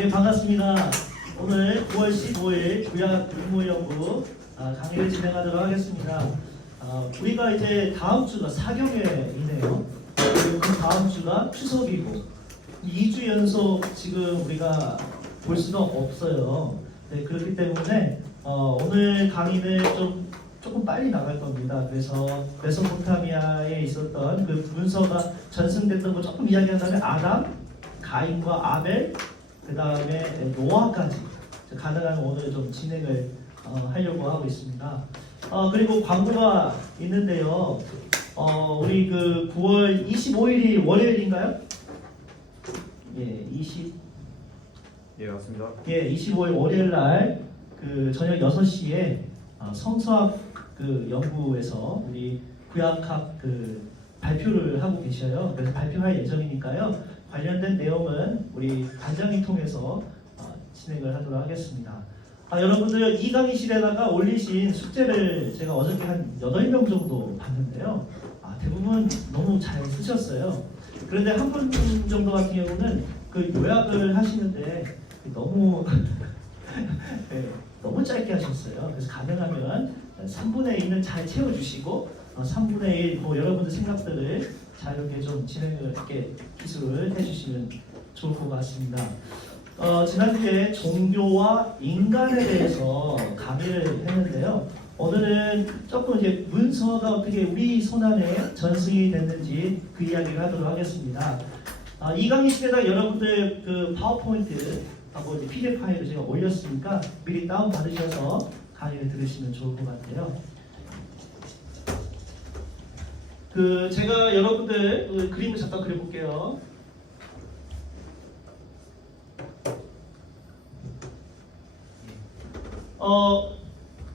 네, 반갑습니다. 오늘 9월 15일 구약 율무연구 강의를 진행하도록 하겠습니다. 우리가 이제 다음 주가 사경회이네요. 그리고 그 다음 주가 추석이고 2주 연속 지금 우리가 볼 수가 없어요. 네, 그렇기 때문에 오늘 강의는 조금 빨리 나갈 겁니다. 그래서 메소포타미아에 있었던 그 문서가 전승됐던 거 조금 이야기한 다음에 아담, 가인과 아벨, 그 다음에 노아까지 가능한 오늘 좀 진행을 하려고 하고 있습니다. 그리고 광고가 있는데요. 우리 그 9월 25일이 월요일인가요? 예, 예, 맞습니다. 예, 25일 월요일 날 그 저녁 6시에 성서학 그 연구에서 우리 구약학 그 발표를 하고 계셔요. 그래서 발표할 예정이니까요. 관련된 내용은 우리 단장님 통해서 진행을 하도록 하겠습니다. 여러분들 이 강의실에다가 올리신 숙제를 제가 어저께 한 8명 정도 봤는데요. 대부분 너무 잘 쓰셨어요. 그런데 한 분 정도 같은 경우는 그 요약을 하시는데 너무 네, 너무 짧게 하셨어요. 그래서 가능하면 3분의 1은 잘 채워주시고 3분의 1 여러분들 생각들을 자유롭게 좀 진행을 이렇게 기술을 해주시면 좋을 것 같습니다. 지난주에 종교와 인간에 대해서 강의를 했는데요. 오늘은 조금 이제 문서가 어떻게 우리 손안에 전승이 됐는지 그 이야기를 하도록 하겠습니다. 이 강의실에다 여러분들 그 파워포인트 하고 이제 PDF 파일을 제가 올렸으니까 미리 다운 받으셔서 강의를 들으시면 좋을 것 같아요. 제가 여러분들 그림을 잠깐 그려볼게요.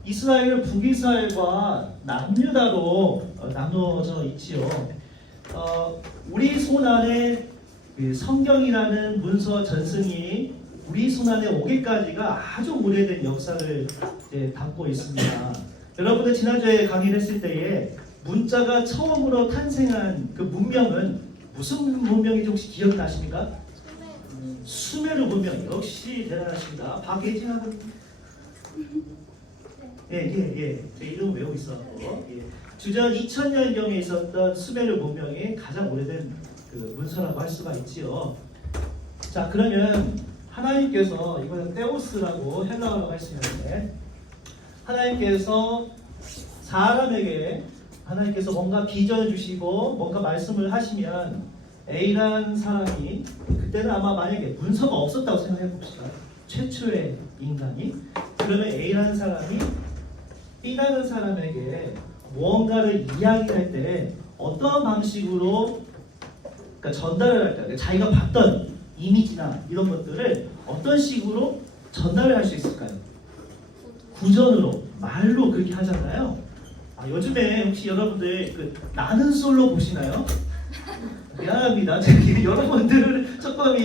이스라엘 북이스라엘과 남유다로 나누어져 있지요. 우리 손안에 성경이라는 문서 전승이 우리 손안에 오기까지가 아주 오래된 역사를 담고 있습니다. 여러분들 지난주에 강의를 했을 때에 문자가 처음으로 탄생한 그 문명은 무슨 문명인지 혹시 기억나십니까? 수메르 문명. 역시 대단하십니다. 박예진하고 제 이름 외우고 있었고 주전 2000년경에 있었던 수메르 문명이 가장 오래된 그 문서라고 할 수가 있지요. 자, 그러면 하나님께서 이거는 테오스라고 헬라어로 말씀하는데 하나님께서 사람에게 하나님께서 뭔가 비전을 주시고 뭔가 말씀을 하시면 A라는 사람이 그때는 아마 만약에 문서가 없었다고 생각해 봅시다. 최초의 인간이 그러면 A라는 사람이 B라는 사람에게 무언가를 이야기할 때 어떤 방식으로 그러니까 전달을 할 때 자기가 봤던 이미지나 이런 것들을 어떤 식으로 전달을 할 수 있을까요? 구전으로 말로 그렇게 하잖아요. 요즘에 혹시 여러분들 그 나는 솔로 보시나요? 미안합니다. 여러분들은 조금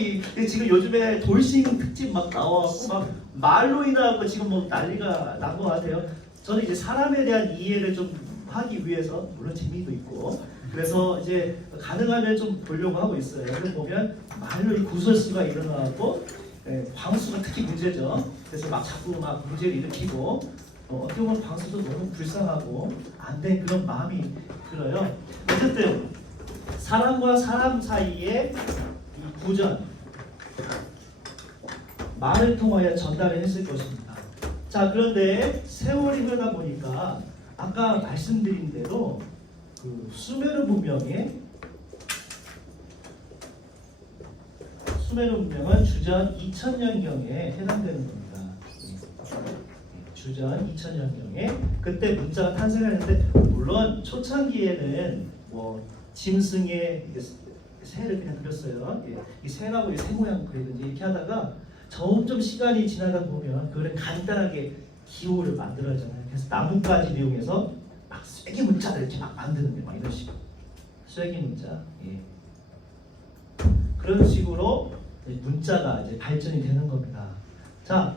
지금 요즘에 돌싱 특집 막 나와갖고 막 말로 인하고 지금 뭐 난리가 난 것 같아요. 저는 이제 사람에 대한 이해를 좀 하기 위해서 물론 재미도 있고 그래서 이제 가능하면 좀 보려고 하고 있어요. 여기 보면 말로 이 구설수가 일어나고 광수가 특히 문제죠. 그래서 막 자꾸 막 문제를 일으키고 어떻게 보면 광수도 너무 불쌍하고 안 된 그런 마음이 들어요. 어쨌든 사람과 사람 사이의 이 구전 말을 통하여 전달을 했을 것입니다. 자, 그런데 세월이 흐르다 보니까 아까 말씀드린 대로 그 수메르 문명은 주전 2000년경에 해당되는 겁니다. 주전 2000년경에 그때 문자가 탄생하는데 물론 초창기에는 뭐 짐승의 새를 그냥 그렸어요. 이 새하고 새 모양 그리든지 이렇게 하다가 점점 시간이 지나다 보면 그걸 간단하게 기호를 만들어잖아요. 그래서 나뭇가지 이용해서 막 쐐기 문자를 이렇게 막 만드는 거예요. 막 이런 식으로 쐐기 문자. 그런 식으로 문자가 이제 발전이 되는 겁니다. 자,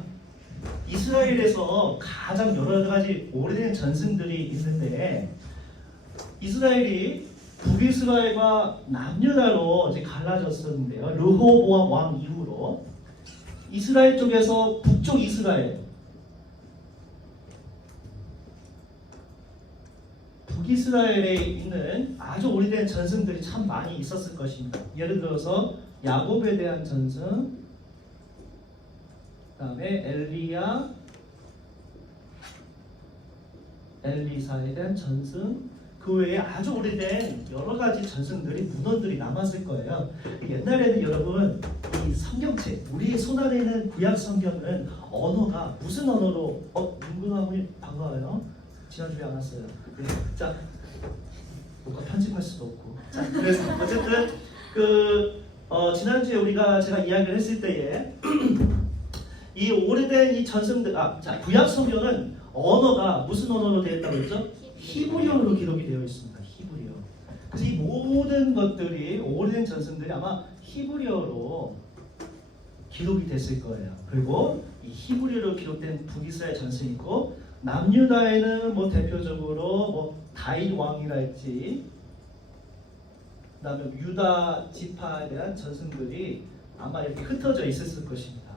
이스라엘에서 가장 여러 가지 오래된 전승들이 있는데 이스라엘이 북이스라엘과 남유다로 이제 갈라졌었는데요. 르호보암 왕 이후로 이스라엘 쪽에서 북쪽 이스라엘, 북이스라엘에 있는 아주 오래된 전승들이 참 많이 있었을 것입니다. 예를 들어서 야곱에 대한 전승, 그다음에 엘리야, 엘리사에 대한 전승, 그 외에 아주 오래된 여러 가지 전승들이 문헌들이 남았을 거예요. 옛날에는 여러분 이 성경책, 우리의 손안에 있는 구약 성경은 언어가 무슨 언어로 윤근아버님 반가워요. 지난주에 안 왔어요. 네. 자, 뭔가 편집할 수도 없고. 자, 그래서 어쨌든 지난주에 제가 이야기를 했을 때에 이 오래된 이 전승들, 자, 구약 성경은 언어가 무슨 언어로 되어 있다고 했죠? 히브리어로 기록이 되어 있습니다. 히브리어. 그래서 이 모든 것들이 오래된 전승들이 아마 히브리어로 기록이 됐을 거예요. 그리고 이 히브리어로 기록된 북이스라엘 전승이 있고 남유다에는 뭐 대표적으로 뭐 다윗 왕이랄지 그다음에 유다 지파에 대한 전승들이 아마 이렇게 흩어져 있었을 것입니다.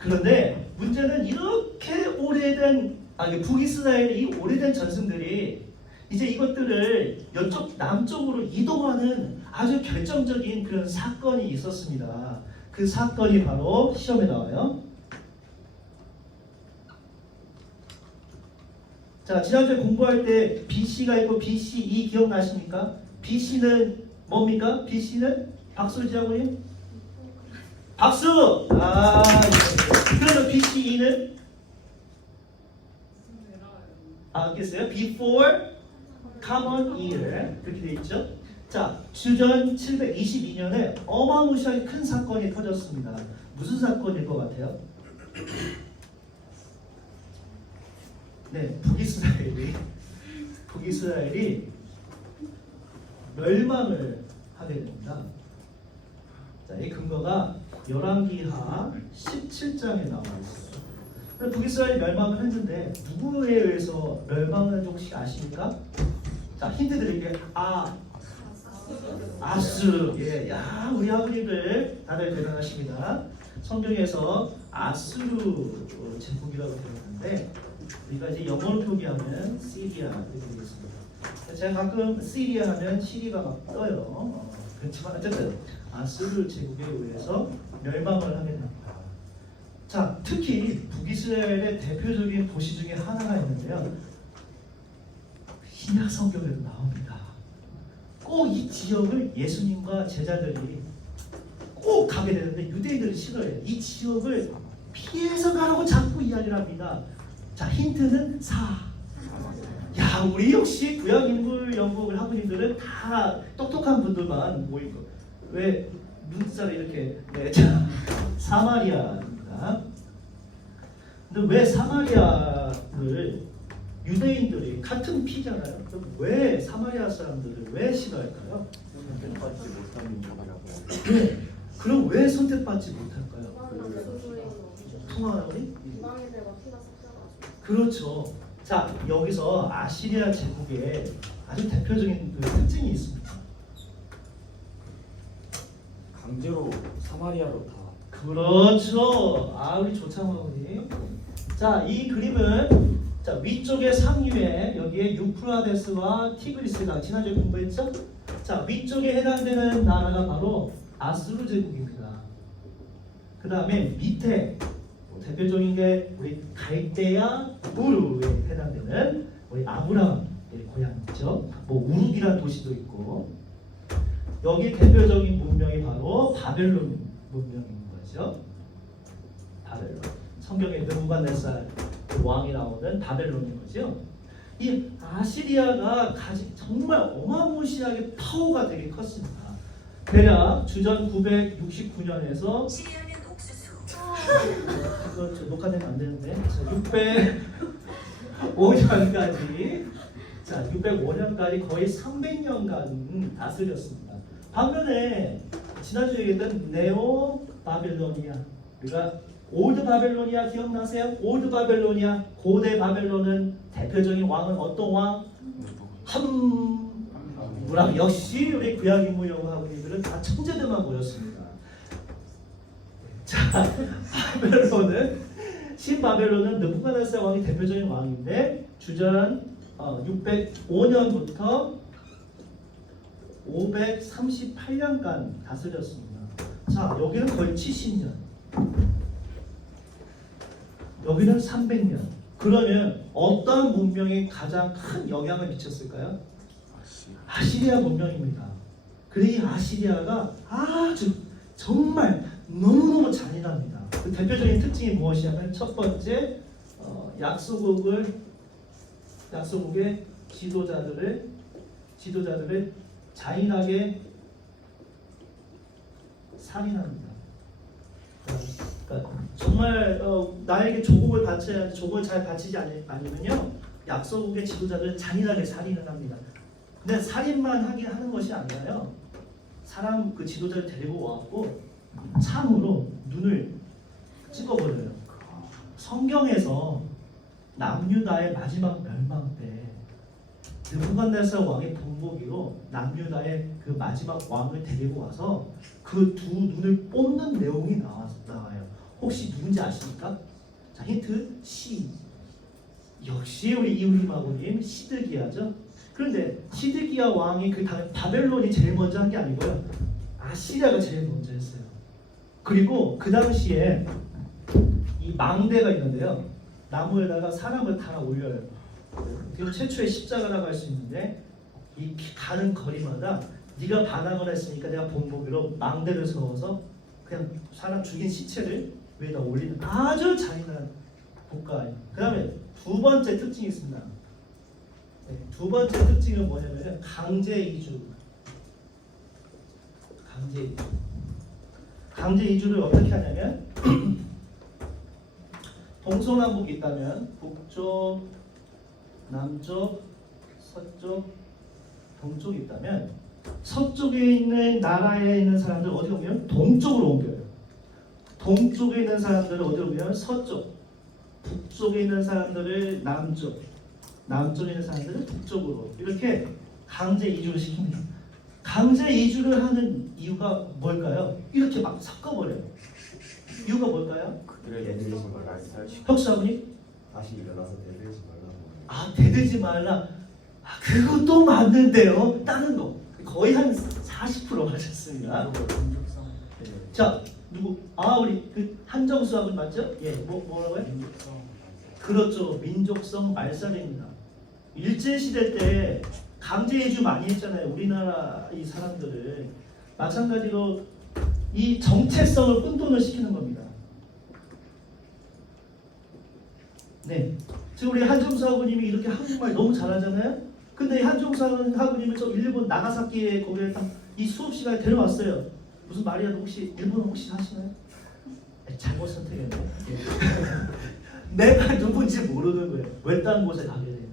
그런데 문제는 이렇게 오래된 북이스라엘의 이 오래된 전승들이 이제 이것들을 이쪽 남쪽으로 이동하는 아주 결정적인 그런 사건이 있었습니다. 그 사건이 바로 시험에 나와요. 자, 지난주에 공부할 때 BC가 있고 BCE 기억나십니까? BC는 뭡니까? BC는 박수 지하고요. 박수! 그러면 BCE는 알겠어요? Before Common Year 그렇게 돼 있죠. 자, 주전 722년에 어마무시하게 큰 사건이 터졌습니다. 무슨 사건일 것 같아요? 네, 북이스라엘이 멸망을 하게 됩니다. 자, 이 근거가 열왕기하 17장에 나와 있어요. 북이스라엘이 멸망을 했는데 누구에 의해서 멸망을 한지 혹시 아십니까? 자, 힌트 드릴게요. 아수르. 예, 야, 우리 아버님들 다들 대단하십니다. 성경에서 아수르 제국이라고 되어 있는데 우리가 이제 영어로 표기하면 시리아 이렇게 되겠습니다. 제가 가끔 시리아 하면 시리가 막 떠요. 그렇지만 어쨌든 아수르 제국에 의해서 멸망을 하게 됩니다. 자, 특히 북이스라엘의 대표적인 도시 중에 하나가 있는데요. 신약 성경에도 나옵니다. 꼭 이 지역을 예수님과 제자들이 꼭 가게 되는데 유대인들이 싫어해요. 이 지역을 피해서 가라고 자꾸 이야기를 합니다. 자, 힌트는 야, 우리 역시 구약인물 연구를 하고 있는 분들은 다 똑똑한 분들만 모일 거. 왜 문자를 이렇게 자, 사마리아입니다. 근데 왜 사마리아를 유대인들이 같은 피잖아요. 그럼 왜 사마리아 사람들을 왜 싫어할까요? 선택받지 못하는 자라고요. 네. 그럼 왜 선택받지 못할까요? 통화하니? 그렇죠. 자, 여기서 아시리아 제국의 아주 대표적인 그 특징이 있습니다. 강제로 사마리아로 다. 그렇죠. 우리 조창호님. 자, 이 그림은 자, 위쪽에 상류에 여기에 유프라데스와 티그리스가 지난주에 공부했죠? 자, 위쪽에 해당되는 나라가 바로 아수르 제국입니다. 그 다음에 밑에 대표적인 게 우리 갈대아 우르에 해당되는 우리 아브라함의 고향이죠. 뭐 우르기란 도시도 있고 여기 대표적인 문명이 바로 바벨론 문명인 거죠. 바벨론. 성경에 느부갓네살 왕이 나오는 바벨론인 거죠. 이 아시리아가 가진 정말 어마무시하게 파워가 되게 컸습니다. 대략 주전 969년에서 이거 녹화되면 안 되는데 605년까지 자 605년까지 거의 300년간 다스렸습니다. 반면에 지난주에 얘기했던 네오 바벨로니아 우리가 올드 바벨로니아 기억나세요? 올드 바벨로니아 고대 바벨론은 대표적인 왕은 어떤 왕? 함무라. 역시 우리 구약인물 연구학원님들은 다 천재들만 모였습니다. 자, 신바벨론은 느부갓네살 왕이 대표적인 왕인데 주전 605년부터 538년간 다스렸습니다. 자, 여기는 거의 70년. 여기는 300년. 그러면 어떤 문명이 가장 큰 영향을 미쳤을까요? 아시리아 문명입니다. 그리고 이 아시리아가 아주 정말 너무너무 잔인합니다. 그 대표적인 특징이 무엇이냐면 첫 번째 약소국의 지도자들을 잔인하게 살인합니다. 그러니까 정말 나에게 조공을 바쳐야 조공을 잘 바치지 않으면요 약소국의 지도자들을 잔인하게 살인을 합니다. 근데 살인만 하는 것이 아니라요 사람 그 지도자를 데리고 와갖고 창으로 눈을 찍어버려요. 성경에서 남유다의 마지막 멸망 때 느부갓네살 왕의 본보기로 남유다의 그 마지막 왕을 데리고 와서 그 두 눈을 뽑는 내용이 나와요. 혹시 누군지 아십니까? 자, 힌트 시. 역시 우리 이우리마고님 시드기야죠. 그런데 시드기야 왕이 그 다음에 바벨론이 제일 먼저 한 게 아니고요. 아시리아가 제일 먼저 했어요. 그리고 그 당시에 이 망대가 있는데요. 나무에다가 사람을 달아 올려요. 그 최초의 십자가라고 할 수 있는데 이 가는 거리마다 네가 반항을 했으니까 내가 본보기로 망대를 세워서 그냥 사람 죽인 시체를 위에다 올리는 아주 잔인한 국가예요. 그 다음에 두 번째 특징이 있습니다. 두 번째 특징은 뭐냐면 강제 이주. 강제 이주를 어떻게 하냐면 동서남북이 있다면 북쪽, 남쪽, 서쪽, 동쪽이 있다면 서쪽에 있는 나라에 있는 사람들 어디로 오면 동쪽으로 옮겨요. 동쪽에 있는 사람들을 어디로 오면 서쪽, 북쪽에 있는 사람들을 남쪽, 남쪽에 있는 사람들을 북쪽으로 이렇게 강제 이주를 시킵니다. 강제 이주를 하는 이유가 뭘까요? 이렇게 막 섞어버려요. 이유가 뭘까요? 그들에게 대들지 말라. 혁수아버님? 다시 일어나서 대들지 말라고. 아, 대들지 말라. 아, 그것도 맞는데요. 다른 거 거의 한 40% 맞았습니다. 네. 자, 누구? 아, 우리 그 한정수 학원 맞죠? 예, 뭐라고요? 그렇죠. 민족성 말살입니다. 일제 시대 때 강제 이주 많이 했잖아요. 우리나라 이 사람들을 마찬가지로 이 정체성을 혼돈을 시키는 겁니다. 네, 지금 우리 한정수 학우님이 이렇게 한국말 너무 잘하잖아요. 근데 한정수 학우님을 저 일본 나가사키에 거기에 딱 이 수업 시간에 데려왔어요. 무슨 말이야? 혹시 일본어 혹시 하시나요? 잘못 선택했네. 내가 누군지 모르는 거예요. 외딴 곳에 가게 되는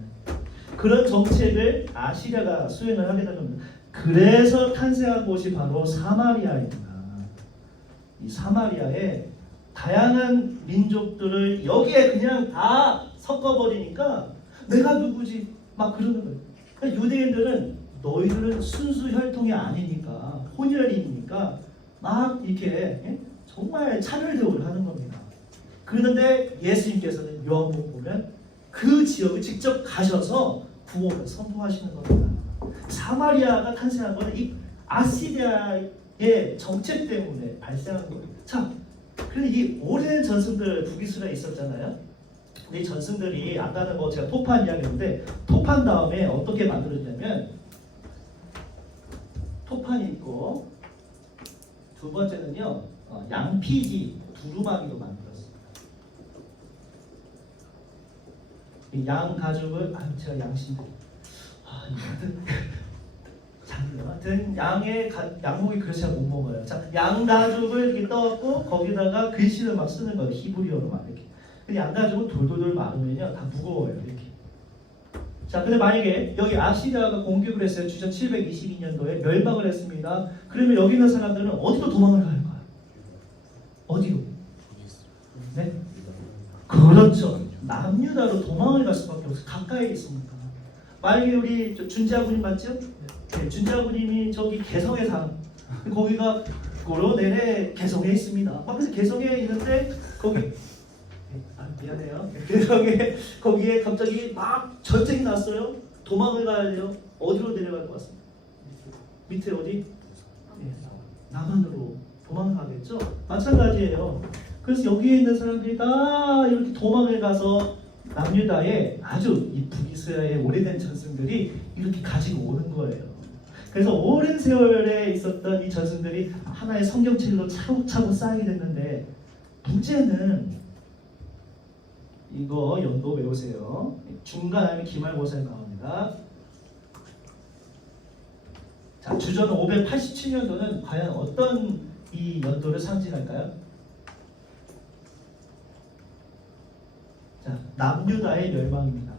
그런 정책을 아시리아가 수행을 하게 되는 겁니다. 그래서 탄생한 곳이 바로 사마리아입니다. 이 사마리아에 다양한 민족들을 여기에 그냥 다 섞어버리니까 내가 누구지 막 그러는 거예요. 그러니까 유대인들은 너희들은 순수 혈통이 아니니까 혼혈이니까 막 이렇게 정말 차별대우를 하는 겁니다. 그런데 예수님께서는 요한복음 보면 그 지역을 직접 가셔서 구원을 선포하시는 겁니다. 사마리아가 탄생한 것은 이 아시리아의 정책 때문에 발생한 거예요. 자, 그런데 이 오랜 전승들 북이스라엘에 있었잖아요. 근데 이 전승들이 아까는 뭐 제가 토판 이야기했는데 토판 다음에 어떻게 만들어지냐면 토판이 있고 두 번째는요 양피지 두루마기로 만들었습니다. 이 양 가죽을 제가 양신들 하여튼 양목이 그래서 잘 못 먹어요. 자, 양 가죽을 이렇게 떠갖고 거기다가 글씨를 막 쓰는 거예요. 히브리어로 막 이렇게. 근데 양 가죽은 돌돌돌 마르면요 다 무거워요 이렇게. 자, 근데 만약에 여기 아시리아가 공격을 했어요. 주전 722년도에 멸망을 했습니다. 그러면 여기 있는 사람들은 어디로 도망을 갈까요? 어디로? 네? 그렇죠. 남유다로 도망을 갈 수밖에 없어요. 가까이 있으니까. 만약에 우리 준지아부님 맞죠? 네, 준지아부님이 저기 개성에 산 거기가 고로 내내 개성에 있습니다. 그래서 개성에 있는데 거기 미안해요. 개성에 거기에 갑자기 막 전쟁이 났어요. 도망을 가야 돼요. 어디로 내려갈 것 같습니다. 밑에 어디? 남한으로 도망을 가겠죠. 마찬가지예요. 그래서 여기에 있는 사람들이 다 이렇게 도망을 가서 남유다에 아주 이 북이스라엘의 오래된 전승들이 이렇게 가지고 오는 거예요. 그래서 오랜 세월에 있었던 이 전승들이 하나의 성경책으로 차곡차곡 쌓이게 됐는데 문제는 이거 연도 외우세요. 중간에 기말고사에 나옵니다. 자, 주전 587년도는 과연 어떤 이 연도를 상징할까요? 자, 남유다의 멸망입니다.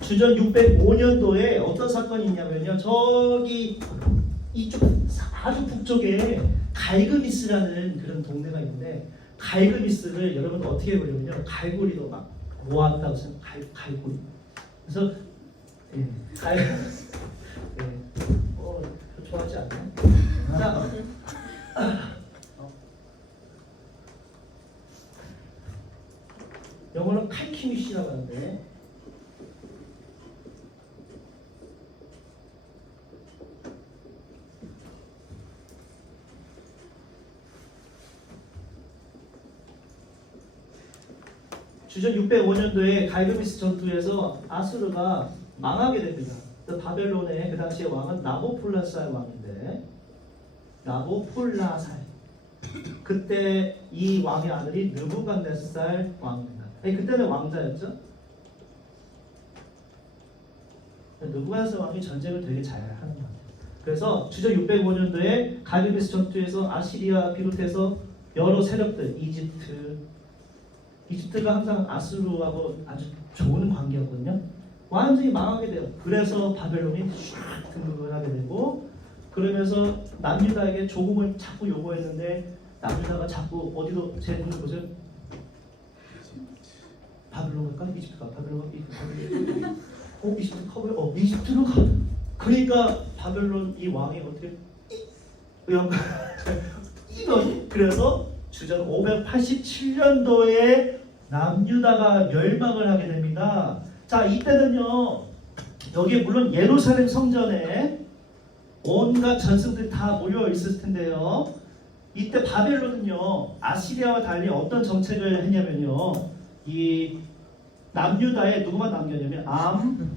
주전 605년도에 어떤 사건이 있냐면요. 저기 이쪽 아주 북쪽에 갈그미스라는 그런 동네가 있는데 갈그미스를 여러분 어떻게 해보려면요. 갈고리도 막 모았다고 해서 갈고리. 그래서 좋아하지 않나요? 자, 영어로 칼키미시라고 하는데 주전 605년도에 갈그미스 전투에서 아수르가 망하게 됩니다. 바벨론의 그 당시의 왕은 나보폴라살 왕인데 나보폴라살 그때 이 왕의 아들이 느부갓네살 왕입니다. 그때는 왕자였죠. 느부갓네살 왕이 전쟁을 되게 잘 하는 것 같아요. 그래서 주전 605년도에 갈그미스 전투에서 아시리아 비롯해서 여러 세력들 이집트가 항상 아수르하고 아주 좋은 관계였거든요. 완전히 망하게 돼요. 그래서 바벨론이 쫙 등극을 하게 되고 그러면서 남유다에게 조공을 자꾸 요구했는데 남유다가 자꾸 어디로 제 눈을 보세요. 바벨론 갈까? 이집트 가? 바벨론 갈까? 이집트 커버요? 이집트로 가. 그러니까 바벨론 이 왕이 어떻게 이런 그래서 주전 587년도에 남유다가 멸망을 하게 됩니다. 자, 이때는요. 여기에 물론 예루살렘 성전에 온갖 전승들이 다 모여 있을 텐데요. 이때 바벨론은요. 아시리아와 달리 어떤 정책을 했냐면요. 이 남유다에 누구만 남겼냐면 암,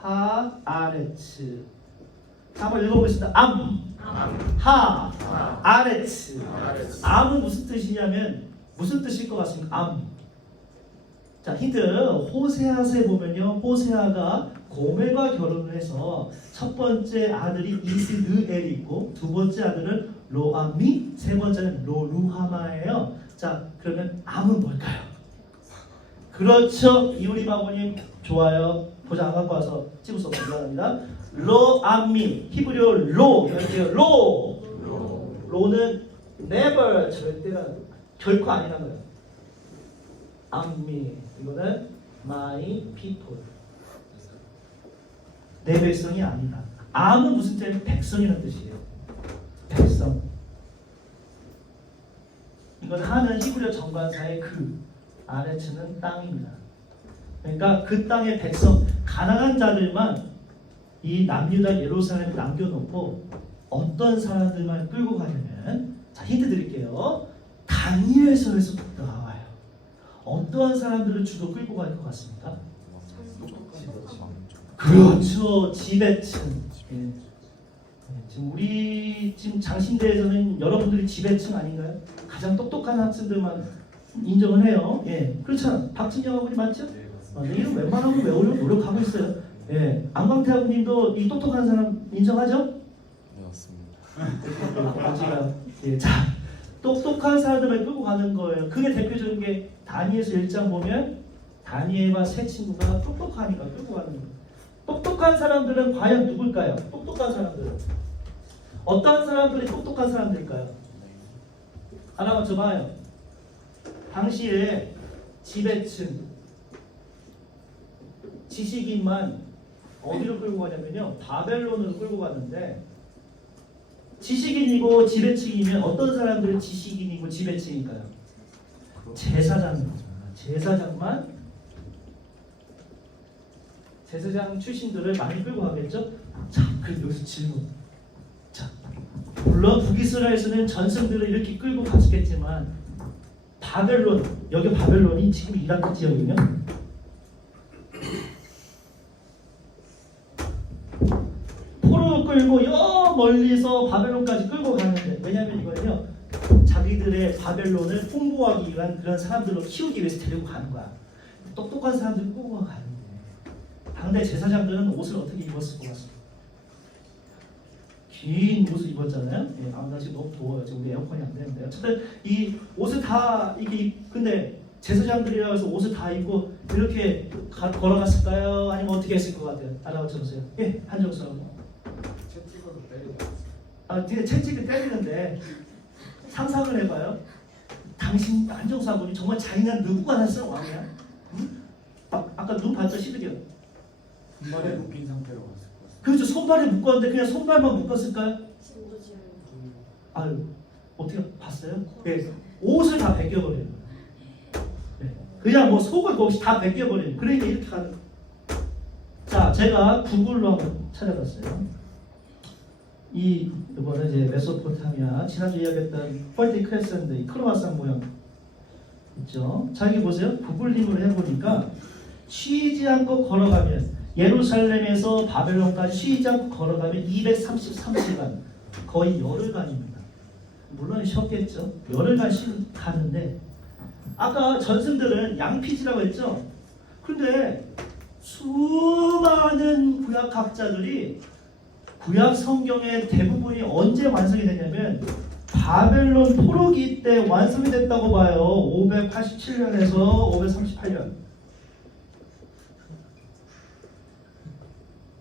하, 아레츠. 자, 한번 읽어보겠습니다. 암, 하, 아레츠. 암은 무슨 뜻이냐면 무슨 뜻일 것 같습니까? 암. 자, 힌트. 호세아서에 보면요. 호세아가 고멜과 결혼을 해서 첫 번째 아들이 이스르엘이 있고 두 번째 아들은 로암미, 세 번째는 로루하마예요. 자, 그러면 암은 뭘까요? 그렇죠. 이우리 바보님 좋아요. 보자 안 갖고 와서 찍을 수 없어 미안합니다. 로암미, 히브리어 로, 이렇게요. 로는 never, 절대가 결코 아니라는 거예요. 암미, 이거는 my people, 내 백성이 아니다. 암은 무슨 뜻이냐면 백성이라는 뜻이에요. 백성. 이건 하는 히브리어 정관사의 아레츠는 땅입니다. 그러니까 그 땅의 백성, 가난한 자들만 이 남유다 예루살렘에 남겨놓고 어떤 사람들만 끌고 가냐면, 자, 힌트 드릴게요. 다니엘서에서 나와요. 어떠한 사람들을 주로 끌고 갈 것 같습니까? 그렇죠. 지배층. 지금 우리 지금 장신대에서는 여러분들이 지배층 아닌가요? 가장 똑똑한 학생들만 인정을 해요. 그렇잖아. 박진영 학우님 맞죠? 이름 웬만하면 외우려고 노력하고 있어요. 안광태 학우님도 이 똑똑한 사람 인정하죠? 네, 맞습니다. 자, 똑똑한 사람들을 끌고 가는 거예요. 그게 대표적인 게 다니엘서 1장 보면 다니엘과 세 친구가 똑똑하니까 끌고 가는 거예요. 똑똑한 사람들은 과연 누굴까요? 똑똑한 사람들은 어떤 사람들이 똑똑한 사람들일까요? 하나 맞춰봐요. 당시에 지배층, 지식인만 어디로 끌고 가냐면요. 바벨론으로 끌고 갔는데 지식인이고 지배층이면 어떤 사람들은 지식인이고 지배층일까요? 제사장 출신들을 많이 끌고 가겠죠? 자, 그럼 여기서 질문. 자, 물론 북이스라엘에서는 전승들을 이렇게 끌고 갔겠지만 바벨론, 여기 바벨론이 지금 이라크 지역이며 포로 끌고 여 멀리서 바벨론까지 끌고 가는데 왜냐하면 이거는요 자기들의 바벨론을 홍보하기 위한 그런 사람들로 키우기 위해서 데리고 가는 거야. 똑똑한 사람들 끌고 가는데 당대 제사장들은 옷을 어떻게 입었을 것 같습니다. 긴 옷을 입었잖아요. 예, 아무나 지금 너무 더워요. 지금 우리 에어컨이 안 되는데 어쨌든 이 옷을 다 이렇게 근데 제사장들이라 해서 옷을 다 입고 이렇게 걸어갔을까요? 아니면 어떻게 했을 것 같아요? 알아보셔보세요. 예, 한정수하고. 채 찍어서 때리자. 아, 뒤에 채찍을 때리는데 상상을 해봐요. 당신 한정수하고는 정말 자기는 누구가 났을 왕이야? 응? 아까 눈 봤죠? 시드기요. 손발에 묶인 상태로 갔을 것 같습니다. 그렇죠. 손발에 묶었는데 그냥 손발만 묶었을까요? 아유, 어떻게 봤어요? 네, 옷을 다 벗겨버려요. 네, 그냥 뭐 속을 거 없이 다 벗겨버려요. 그러니까 이렇게 가는. 자, 제가 구글로 한번 찾아봤어요. 이번에 이제 메소포타미아 지난주 이야기했던 펄티 크레센드 이 크로와상 모양 있죠. 자, 여기 보세요. 구글링으로 해보니까 쉬지 않고 걸어가면 예루살렘에서 바벨론까지 쉬지 않고 걸어가면 233시간 거의 열흘간입니다. 물론 쉬었겠죠. 열흘간 가는데 아까 전승들은 양피지라고 했죠. 근데 수많은 구약학자들이 구약 성경의 대부분이 언제 완성이 되냐면 바벨론 포로기 때 완성이 됐다고 봐요. 587년에서 538년.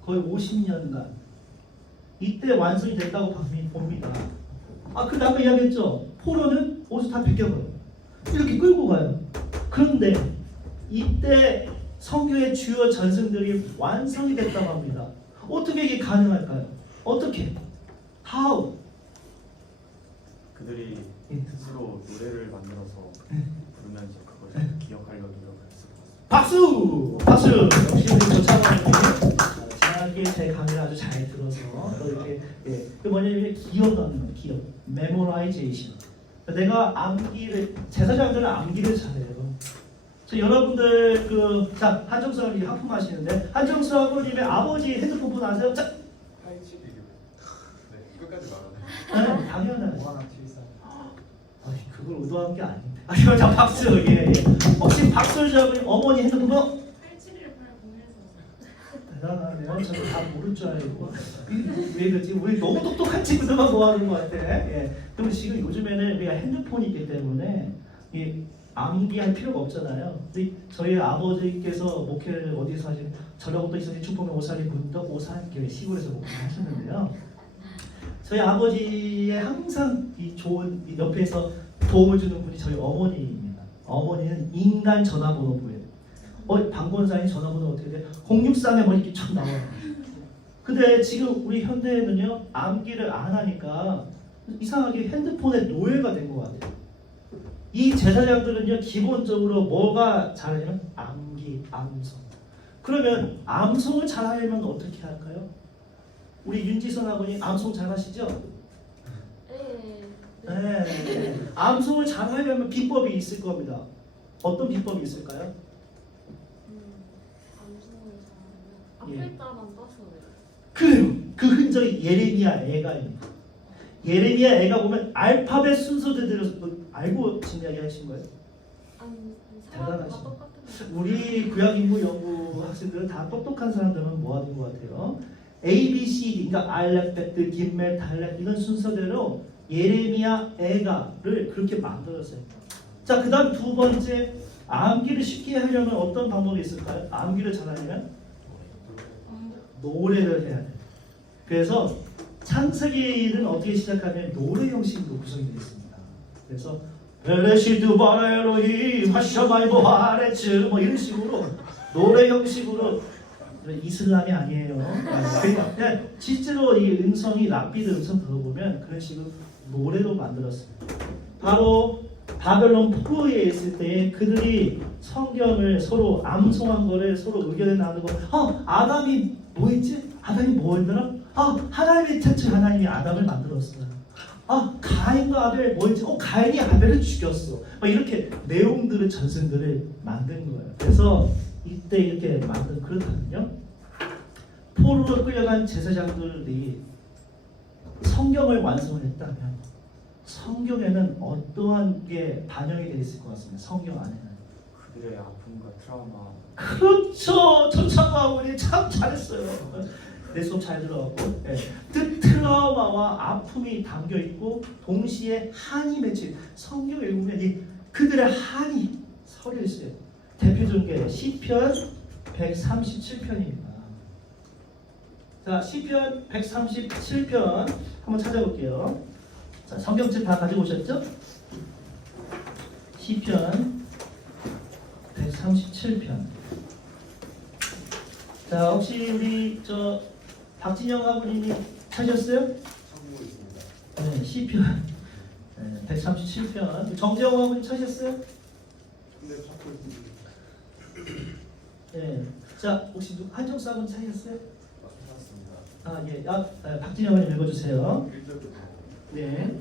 거의 50년간 이때 완성이 됐다고 봅니다. 아, 근데 아까 이야기했죠. 포로는 옷을 다 벗겨버려요. 이렇게 끌고 가요. 그런데 이때 성경의 주요 전승들이 완성이 됐다고 합니다. 어떻게 이게 가능할까요? 어떻게? How? 그들이 예. 스스로 노래를 만들어서 부르면서 그것을 기억하려고 노력을 했을 것 같습니다. 박수! 박수! 역시 우리 조창원님이 지난주에 제 강의를 아주 잘 들어서 또 이렇게 예, 그 뭐냐면 기억하는 거예요. 기억, 메모라이제이션. 내가 암기를 제사장들은 암기를 잘해요. 그래서 여러분들 자 한정수 하고 하품하시는데 한정수 하고님의 아버지 핸드폰 번호 아세요? 자, 8716. 네, 끝까지 말하네. 네, 당연하죠. 5174. 아니, 그걸 의도한 게 아닌데. 아니, 자 박수. 예, 예. 혹시 박솔주 아버님 어머니 핸드폰 번호? 871801. 대단하네요. 저는 다 모를 줄 알고 왜 이러지? 우리 너무 똑똑한 친구들만 모아놓은 것 같아. 예. 그럼 지금 요즘에는 우리가 핸드폰이 있기 때문에 이 암기할 필요가 없잖아요. 근데 저희 아버지께서 목회를 어디서 하시는 저녁부터 있어서 축복의 오사리 분덕 오산교회 시골에서 목회를 하셨는데요. 저희 아버지의 항상 이 좋은 이 옆에서 도움을 주는 분이 저희 어머니입니다. 어머니는 인간 전화번호부예요. 방권사님 전화번호 어떻게 돼? 063에 뭐 이렇게 쫙 나와요. 근데 지금 우리 현대에는요 암기를 안 하니까 이상하게 핸드폰의 노예가 된 것 같아요. 이 제사장들은요 기본적으로 뭐가 잘하냐면 암기, 암송. 그러면 암송을 잘하려면 어떻게 할까요? 우리 윤지선 아버님 암송 잘하시죠? 네. 암송을 잘하려면 비법이 있을 겁니다. 어떤 비법이 있을까요? 암송을 잘하면 앞글자만 따서 그래요. 그 흔적이 예레미야 애가입니다. 예레미야 애가 보면 알파벳 순서대로 알고 지금 이야기하신 거예요? 아니 사람마다 대단하시네. 똑같은 우리 구약인구 연구 학생들은 다 똑똑한 사람들만 모아둔 것 같아요. A, B, C, D, 그러니까 알렙, 김멜, 달렙 이런 순서대로 예레미야 애가를 그렇게 만들었어요. 자, 그 다음 두 번째 암기를 쉽게 하려면 어떤 방법이 있을까요? 암기를 잘하려면 노래를 해야 돼요. 그래서 창세기는 어떻게 시작하면 노래 형식으로 구성이 되어 있습니다. 그래서 베레시드 바라 엘로힘 하샤마이 보하레츠 뭐 이런 식으로 노래 형식으로 이슬람이 아니에요. 그냥 실제로 이 음성이 랍비드 음성 들어보면 그런 식으로 노래로 만들었어요. 바로 바벨론 포로에 있을 때 그들이 성경을 서로 암송한 거를 서로 의견을 나누고 아담이 뭐 했지? 아담이 뭐 했더라? 하나님이 태초에 하나님이 아담을 만들었어요. 가인과 아벨 뭐 했지? 가인이 아벨을 죽였어. 이렇게 내용들을 전승들을 만든 거예요. 그래서 이때 이렇게 만든 그렇거든요. 포로로 끌려간 제사장들이 성경을 완성을 했다면 성경에는 어떠한 게 반영이 되어 있을 것 같습니다. 성경 안에는. 그들의 아픔과 트라우마. 그렇죠. 전창화원이 참 잘했어요. 내 수업 잘 들어갔고, 트라우마와 아픔이 담겨 있고 동시에 한이 맺힌 성경 읽으면 이 그들의 한이 서려 있어요. 대표적인 게 시편 137편입니다. 자, 시편 137편 한번 찾아볼게요. 자, 성경책 다 가지고 오셨죠? 시편 137편. 자, 혹시 우리 박진영 아버님이 찾으셨어요? 참고 있습니다. 네, 시편 137편. 정재영 아버님 찾으셨어요? 근데 찾고 있습니다. 네. 자, 혹시 한정수 아버님 찾으셨어요? 찾았습니다. 예. 박진영 아버님 읽어주세요. 1절부터. 네.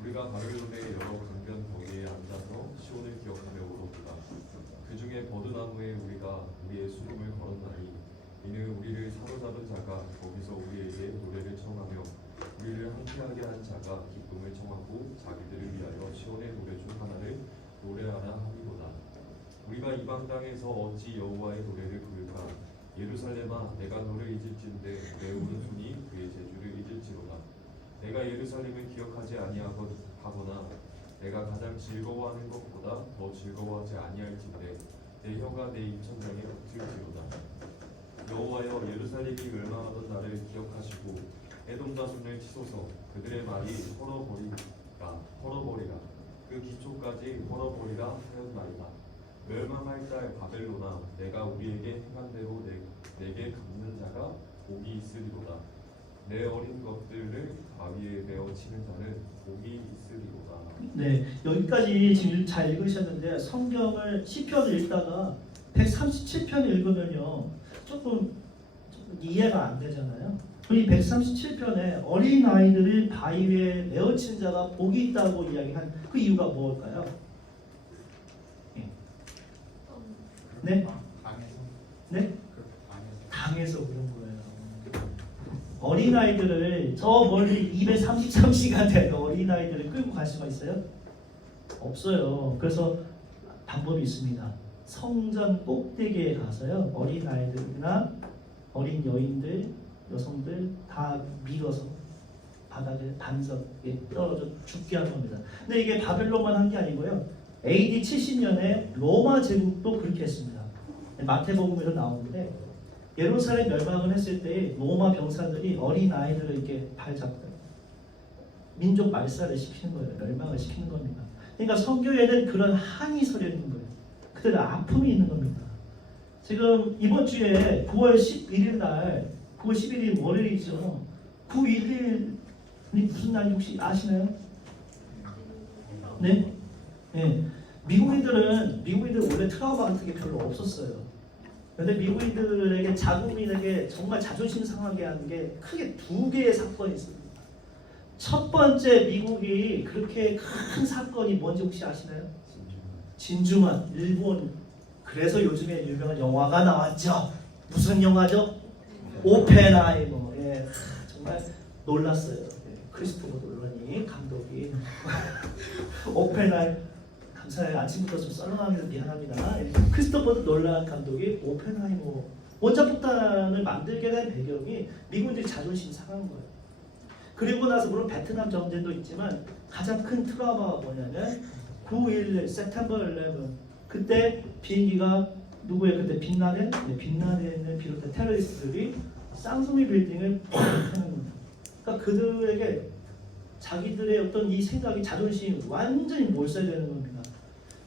우리가 바벨론의 여러 강변 거기에 앉아서 시온을 기억하며 오로구나. 그 중에 버드나무에 우리가 우리의 수금을 걸었나니 이는 우리를 사로잡은 자가 거기서 우리에게 노래를 청하며 우리를 함께하게 한 자가 기쁨을 청하고 자기들을 위하여 시온의 노래 중 하나를 노래하라 하니로다. 우리가 이방 땅에서 어찌 여호와의 노래를 부를까? 예루살렘아, 내가 너를 잊을진데 내 오른손이 그의 제주를 잊을지로다. 내가 예루살렘을 기억하지 아니하거나 내가 가장 즐거워하는 것보다 더 즐거워하지 아니할진대 내 혀가 내 입천장에 붙을지로다. 여호와여, 예루살렘이 멸망하던 날을 기억하시고 에돔 자손을 치소서. 그들의 말이 헐어버리라 그 기초까지 헐어버리라 하였나이다. 멸망할 딸 바벨로나, 내가 우리에게 행한 대로 내게 갚는 자가 복이 있으리로다. 내 어린 것들을 바위에 메어 치는 자는 복이 있으리로다. 네, 여기까지 지금 잘 읽으셨는데 성경을 시편을 읽다가 137편을 읽으면요 조금 이해가 안 되잖아요. 이 137편에 어린 아이들을 바위 위에 메어 치는 자가 복이 있다고 이야기한 그 이유가 무엇일까요? 네? 강에서. 네? 강에서. 당해서 그런 거예요. 어린아이들을 저 멀리 233시간 된 어린아이들을 끌고 갈 수가 있어요? 없어요. 그래서 방법이 있습니다. 성전 꼭대기에 가서요 어린아이들이나 어린 여인들, 여성들 다 밀어서 바닥에 반석에 떨어져 죽게 한 겁니다. 근데 이게 바벨론만 한 게 아니고요. AD 70년에 로마 제국도 그렇게 했습니다. 마태복음에서 나오는데 예루살렘 멸망을 했을 때 로마 병사들이 어린 아이들을 이렇게 발잡고 민족 말살을 시키는 거예요. 멸망을 시키는 겁니다. 그러니까 성경에는 그런 한이 서려 있는 거예요. 그들의 아픔이 있는 겁니다. 지금 이번 주에 9월 11일 날 9월 11일 월요일이죠. 9.11이 무슨 날인지 혹시 아시나요? 네? 네. 미국인들 원래 트라우마 같은 게 별로 없었어요. 그런데 미국인들에게 자국민에게 정말 자존심 상하게 하는 게 크게 두 개의 사건이 있습니다. 첫 번째 미국이 그렇게 큰 사건이 뭔지 혹시 아시나요? 진주만 일본. 그래서 요즘에 유명한 영화가 나왔죠. 무슨 영화죠? 오펜하이머. 예, 정말 놀랐어요. 예, 크리스토퍼 놀란이 감독이 오펜하이머. 감사해요. 아침부터 좀 썰렁하면서 미안합니다. 크리스토퍼 놀란 감독이 오펜하이머 원자폭탄을 만들게 된 배경이 미국인들이 자존심 상한 거예요. 그리고 나서 물론 베트남 전쟁도 있지만 가장 큰 트라우마가 뭐냐면 9.11 September 11 그때 비행기가 누구의 그때 빈라덴? 네, 빈라덴을 비롯한 테러리스트들이 쌍둥이 빌딩을 하는 겁니다. 그러니까 그들에게 자기들의 어떤 이 생각이 자존심이 완전히 몰살되는 겁니다.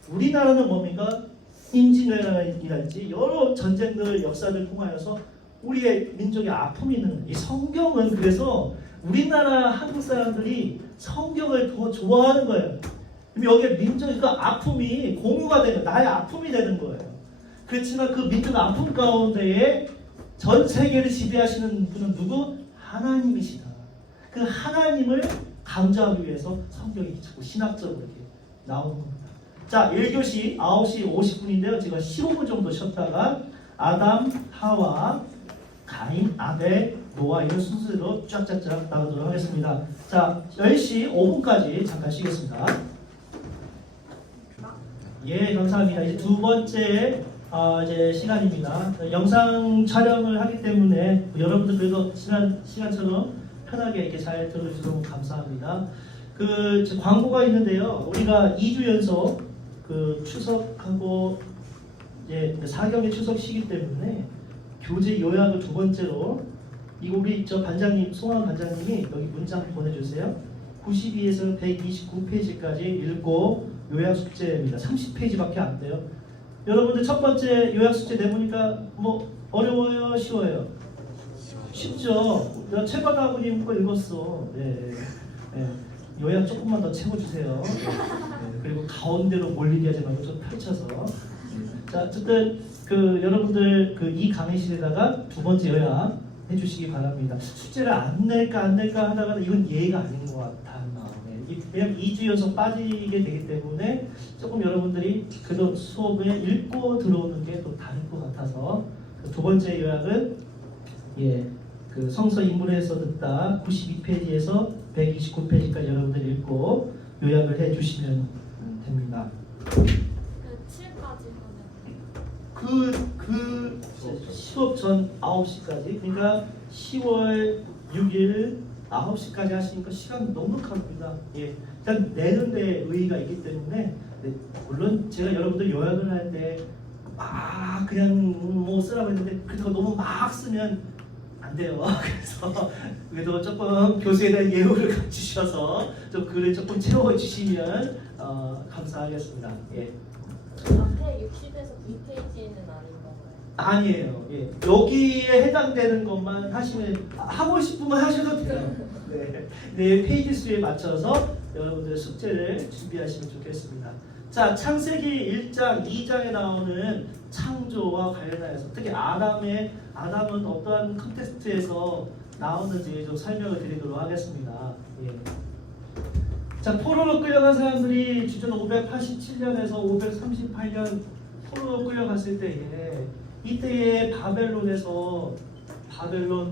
우리나라는 뭡니까? 임진왜란이랄지 여러 전쟁들 역사들 통하여서 우리의 민족의 아픔이 있는 이 성경은 그래서 우리나라 한국 사람들이 성경을 더 좋아하는 거예요. 여기에 민족의 그 아픔이 공유가 되는 나의 아픔이 되는 거예요. 그렇지만 그 민족 아픔 가운데에 전 세계를 지배하시는 분은 누구? 하나님이시다. 그 하나님을 강조하기 위해서 성경이 자꾸 신학적으로 이렇게 나오는 겁니다. 자, 1교시 9시 50분인데요. 제가 15분 정도 쉬었다가 아담, 하와, 가인, 아벨, 노아 이런 순서대로 쫙쫙쫙 나가도록 하겠습니다. 자, 10시 5분까지 잠깐 쉬겠습니다. 예, 감사합니다. 이제 두 번째 이제 시간입니다. 영상 촬영을 하기 때문에 여러분들 그래도 시간처럼 편하게 이렇게 잘 들어주셔서 감사합니다. 그 광고가 있는데요. 우리가 2주 연속 그 추석하고 이제 4경의 추석 시기 때문에 교재 요약을 두 번째로 이거 우리 반장님 송환 반장님이 여기 문장 보내주세요. 92에서 129페이지까지 읽고 요약 숙제입니다. 30페이지밖에 안 돼요. 여러분들 첫 번째 요약 숙제 내보니까 뭐 어려워요, 쉬워요? 쉽죠. 내가 최바다 아버님 거 읽었어. 네. 네. 요약 조금만 더 채워주세요. 네. 그리고 가운데로 몰리게 하지 말고 좀 펼쳐서. 자, 어쨌든 그 여러분들 그 이 강의실에다가 두 번째 요약 해주시기 바랍니다. 숙제를 안 낼까 하다가 이건 예의가 아닌 것 같아. 네. 왜냐면 2주 연속 빠지게 되기 때문에 조금 여러분들이 그래도 수업에 읽고 들어오는 게 또 다를 것 같아서 그 두 번째 요약은 그 성서 인물에서 듣다 92페이지에서 129페이지까지 여러분들이 읽고 요약을 해주시면 됩니다. 그 7까지 하면 그 수업 전 9시까지 그러니까 10월 6일 9시까지 하시니까 시간 넉넉합니다. 예, 일단 내는 데 의의가 있기 때문에 물론 제가 여러분들 요약을 할 때 막 그냥 뭐 쓰라고 했는데 그거 너무 막 쓰면 안 돼요. 그래서 그래도 조금 교수에 대한 예우를 갖추셔서 좀 글을 조금 채워주시면 감사하겠습니다. 예. 앞에 60에서 2페이지는 아닌 건가요? 아니에요. 예. 여기에 해당되는 것만 하시면 하고 싶으면 하셔도 돼요. 네. 네, 페이지 수에 맞춰서 여러분들의 숙제를 준비하시면 좋겠습니다. 자, 창세기 1장, 2장에 나오는 창조와 관련하여서 특히 아담은 어떠한 컨텍스트에서 나오는지 좀 설명을 드리도록 하겠습니다. 예. 자, 포로로 끌려간 사람들이 주전 587년에서 538년 포로로 끌려갔을 때에 이때에 바벨론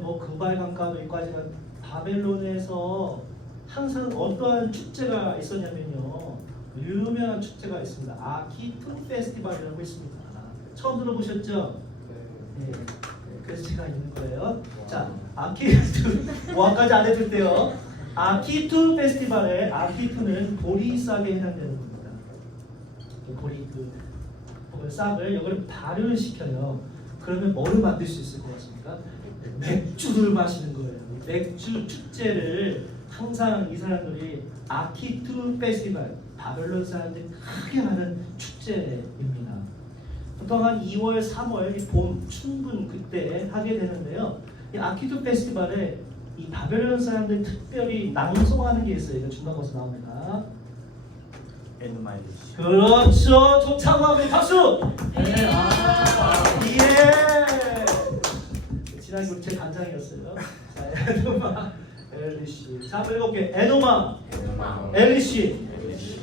뭐 금발 강가도 있고 하지만 바벨론에서 항상 어떠한 축제가 있었냐면요. 유명한 축제가 있습니다. 아키툰 페스티벌이라고 있습니다. 처음 들어보셨죠? 네. 그래서 제가 있는 거예요. 자, 아키툰 뭐까지 안 해줄 때요. 아키툰 페스티벌의 아키툰은 보리싹에 해당되는 겁니다. 보리 싹을 이걸 발효를 시켜요. 그러면 뭐를 만들 수 있을 것 같습니까? 맥주를 마시는 거예요. 맥주 축제를 항상 이 사람들이 아키툰 페스티벌 바벨론 사람들이 크게 하는 축제입니다. 보통 한 2월, 3월 봄 춘분 그때 하게 되는데요. 이 아키툰 페스티벌에 이 바벨론 사람들이 특별히 낭송하는 게 있어요. 이거 중간고사 나옵니다. 에누마이리시. 그렇죠. 조창호의 박수. 네. 예. 지난해 우리 제 간장이었어요. 자, 에노마 엘리시. 자, 7개. 에노마 엘리시.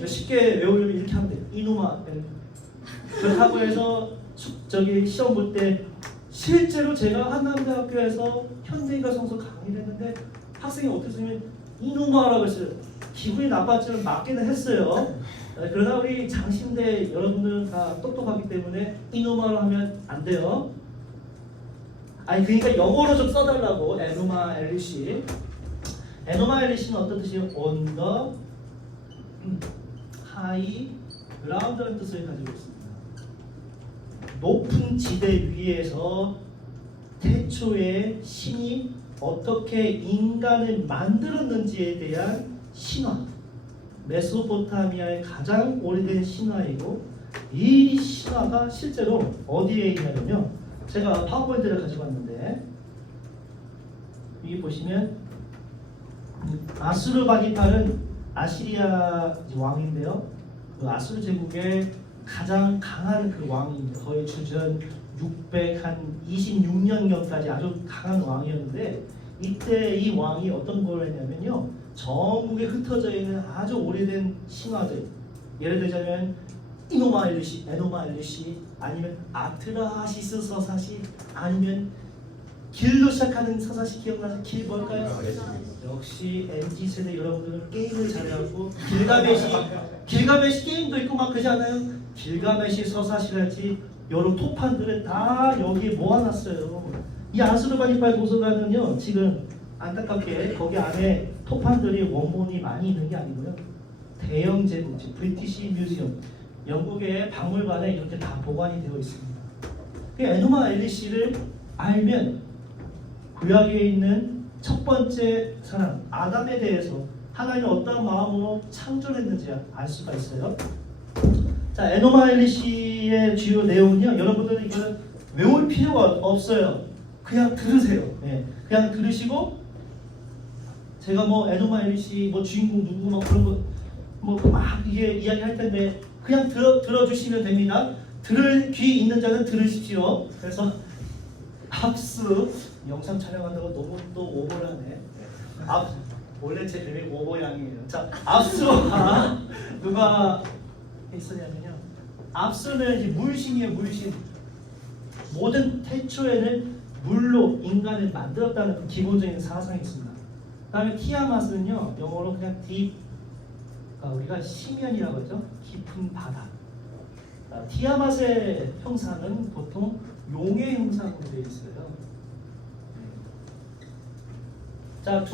쉽게 외우려면 이렇게 하면 돼요. 이노마 엘리시. 그렇다고 해서 저기 시험 볼 때 실제로 제가 한남대학교에서 현대인과 성서 강의를 했는데 학생이 어떻게 쓰면 이노마라고 했어요. 기분이 나빴지만 맞기는 했어요. 그러나 우리 장신대 여러분들은 다 똑똑하기 때문에 이노마로 하면 안 돼요. 아니 그러니까 영어로 좀 써달라고. 에노마 엘리시. 에노마 엘리시는 어떤 뜻이에요? On the high ground라는 뜻을 가지고 있습니다. 높은 지대 위에서 태초에 신이 어떻게 인간을 만들었는지에 대한 신화. 메소포타미아의 가장 오래된 신화이고 이 신화가 실제로 어디에 있냐면요. 제가 파워포인트를 가지고 왔는데 여기 보시면 아수르바니팔은 아시리아 왕인데요. 그 아수르 제국의 가장 강한 그 왕입니다. 거의 주전 626년경까지 아주 강한 왕이었는데 이때 이 왕이 어떤 걸 했냐면요. 전국에 흩어져 있는 아주 오래된 신화들, 예를 들자면 이노마 엘리시, 에노마 엘리시, 아니면 아트라시스 서사시, 아니면 길로 시작하는 서사시 기억나세요? 길 뭘까요? 역시 MZ 세대 여러분들은 게임을 잘해갖고 길가메시 게임도 있고 막 그러지 않아요? 길가메시 서사시랄지 여러 토판들을 다 여기에 모아놨어요. 이 아수르바니팔 도서관은요 지금 안타깝게 거기 안에 토판들이 원본이 많이 있는 게 아니고요. 대형 제국지 브리티시 뮤지엄 영국의 박물관에 이렇게 다 보관이 되어 있습니다. 그 에노마 엘리시를 알면 구약에 있는 첫 번째 사람 아담에 대해서 하나님은 어떤 마음으로 창조했는지 알 수가 있어요. 자, 에노마 엘리시의 주요 내용은요. 여러분들은 이거는 외울 필요가 없어요. 그냥 들으세요. 네, 그냥 들으시고 제가 뭐 에노마 엘리시 뭐 주인공 누구 뭐 그런 거 뭐 막 이게 이야기할 텐데 그냥 들어주시면 됩니다. 들을 귀 있는 자는 들으십시오. 그래서 합수 영상 촬영한다고 너무 또 오버를 하네. 원래 제 별명이 오버양이에요. 자, 압수가 누가 있었냐면요. 압수는 이제 물신이에요, 물신. 모든 태초에는 물로 인간을 만들었다는 기본적인 사상이 있습니다. 그다음에 티아마스는요, 영어로 그냥 deep, 우리가 심연이라고 하죠. 깊은 바다. 티아마스의 형상은 보통 용의 형상으로 되어 있어요. 자,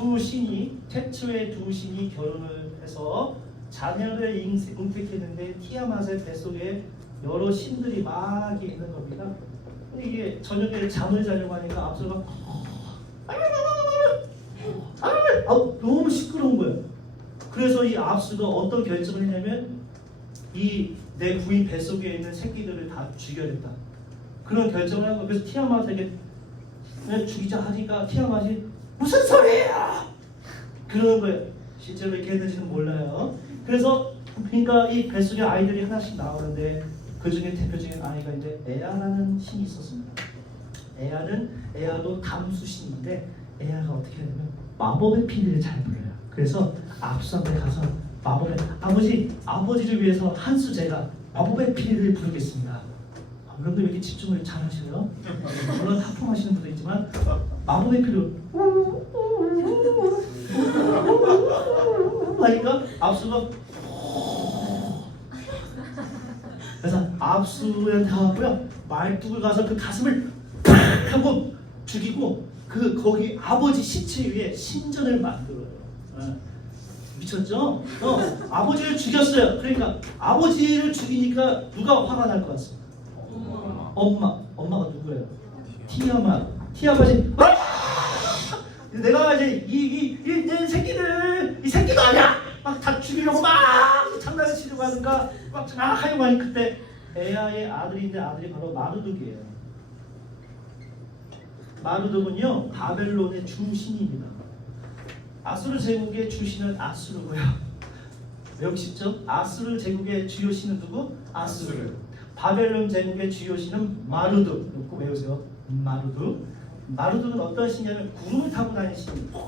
태초의 두 신이 결혼을 해서 자녀를 잉태했는데 티아마스의 뱃속에 여러 신들이 막 있는 겁니다. 근데 이게 저녁에 잠을 자려고 하니까 압수가 너무 시끄러운 거예요. 그래서 이 압수가 어떤 결정을 했냐면 이 내 부인 뱃속에 있는 새끼들을 다 죽여야겠다. 그런 결정을 한 거예요. 그래서 티아마스에게 죽이자 하니까 티아마스이 무슨 소리야! 그러는 거예요. 실제로 이렇게 했는지는 몰라요. 그래서 그러니까 이 뱃속에 아이들이 하나씩 나오는데 그 중에 대표적인 아이가 이제 에아라는 신이 있었습니다. 에아도 담수신인데 에아가 어떻게 하냐면 마법의 피리를 잘 불어요. 그래서 압수한테 가서 아버지를 위해서 한수 제가 마법의 피리를 부르겠습니다. 여러분들 왜 이렇게 집중을 잘 하시나요? 물론 하품하시는 분도 있지만 마법의 피리로 하니까 압수가 그래서 압수한테 가고요 말뚝을 가서 그 가슴을 팍 하고 죽이고 거기 아버지 시체 위에 신전을 만들어요. 미쳤죠? 아버지를 죽였어요. 그러니까 아버지를 죽이니까 누가 화가 날 것 같습니다. 엄마가 누구예요? 티아마지. 내가 이제 내 새끼들 이 새끼도 아니야. 막 다 죽이려고 막 장난을 치려고 하는가 막 하려고 하니 그때 에아의 아들인데 아들이 바로 마르둑이에요. 마르둑은요 바벨론의 주신입니다. 아수르 제국의 주신은 아수르고요. 외우기 쉽죠? 아수르 제국의 주요 신은 누구? 아수르. 바벨론 제국의 주요 신은 마르둑. 꼭 외우세요. 마르둑은 어떤 신이냐면 구름을 타고 다니는 신입니다.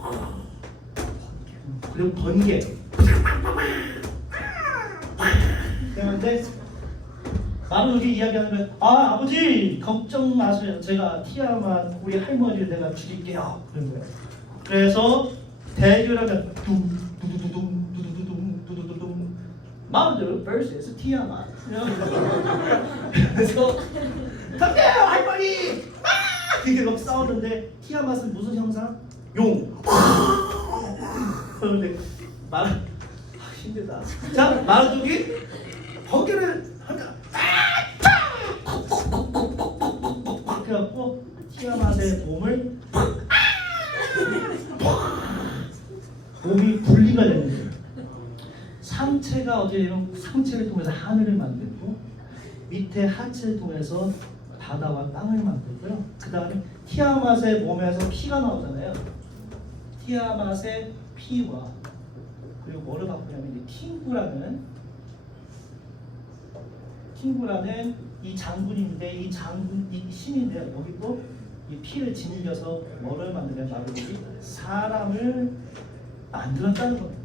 그리고 번개. 그런데 마르둑이 이야기하는 건 아버지 걱정 마세요. 제가 티아마 우리 할머니를 내가 죽일게요. 그런 거예요. 그래서 대결하면 두두두둥 마르둑 vs 티아마. 그래서 덤벼 할머니 이렇게 막 싸우는데 티아마는 무슨 형상? 용. 그런데 힘들다. 자 마르둑이 번개를 한다. 이렇게 갖고 티아마의 몸을 몸이 분리가 되는 거예요. 상체가 어떻게 되면 상체를 통해서 하늘을 만들고 밑에 하체를 통해서 바다와 땅을 만들고요. 그 다음에 티아맛의 몸에서 피가 나오잖아요. 티아맛의 피와 그리고 뭐를 바꾸냐면 이제 팅구라는 이 장군인데 이 장군 이 신인데요. 여기 또 이 피를 짓눌려서 뭐를 만드냐 바로 이 사람을 만들었다는 겁니다.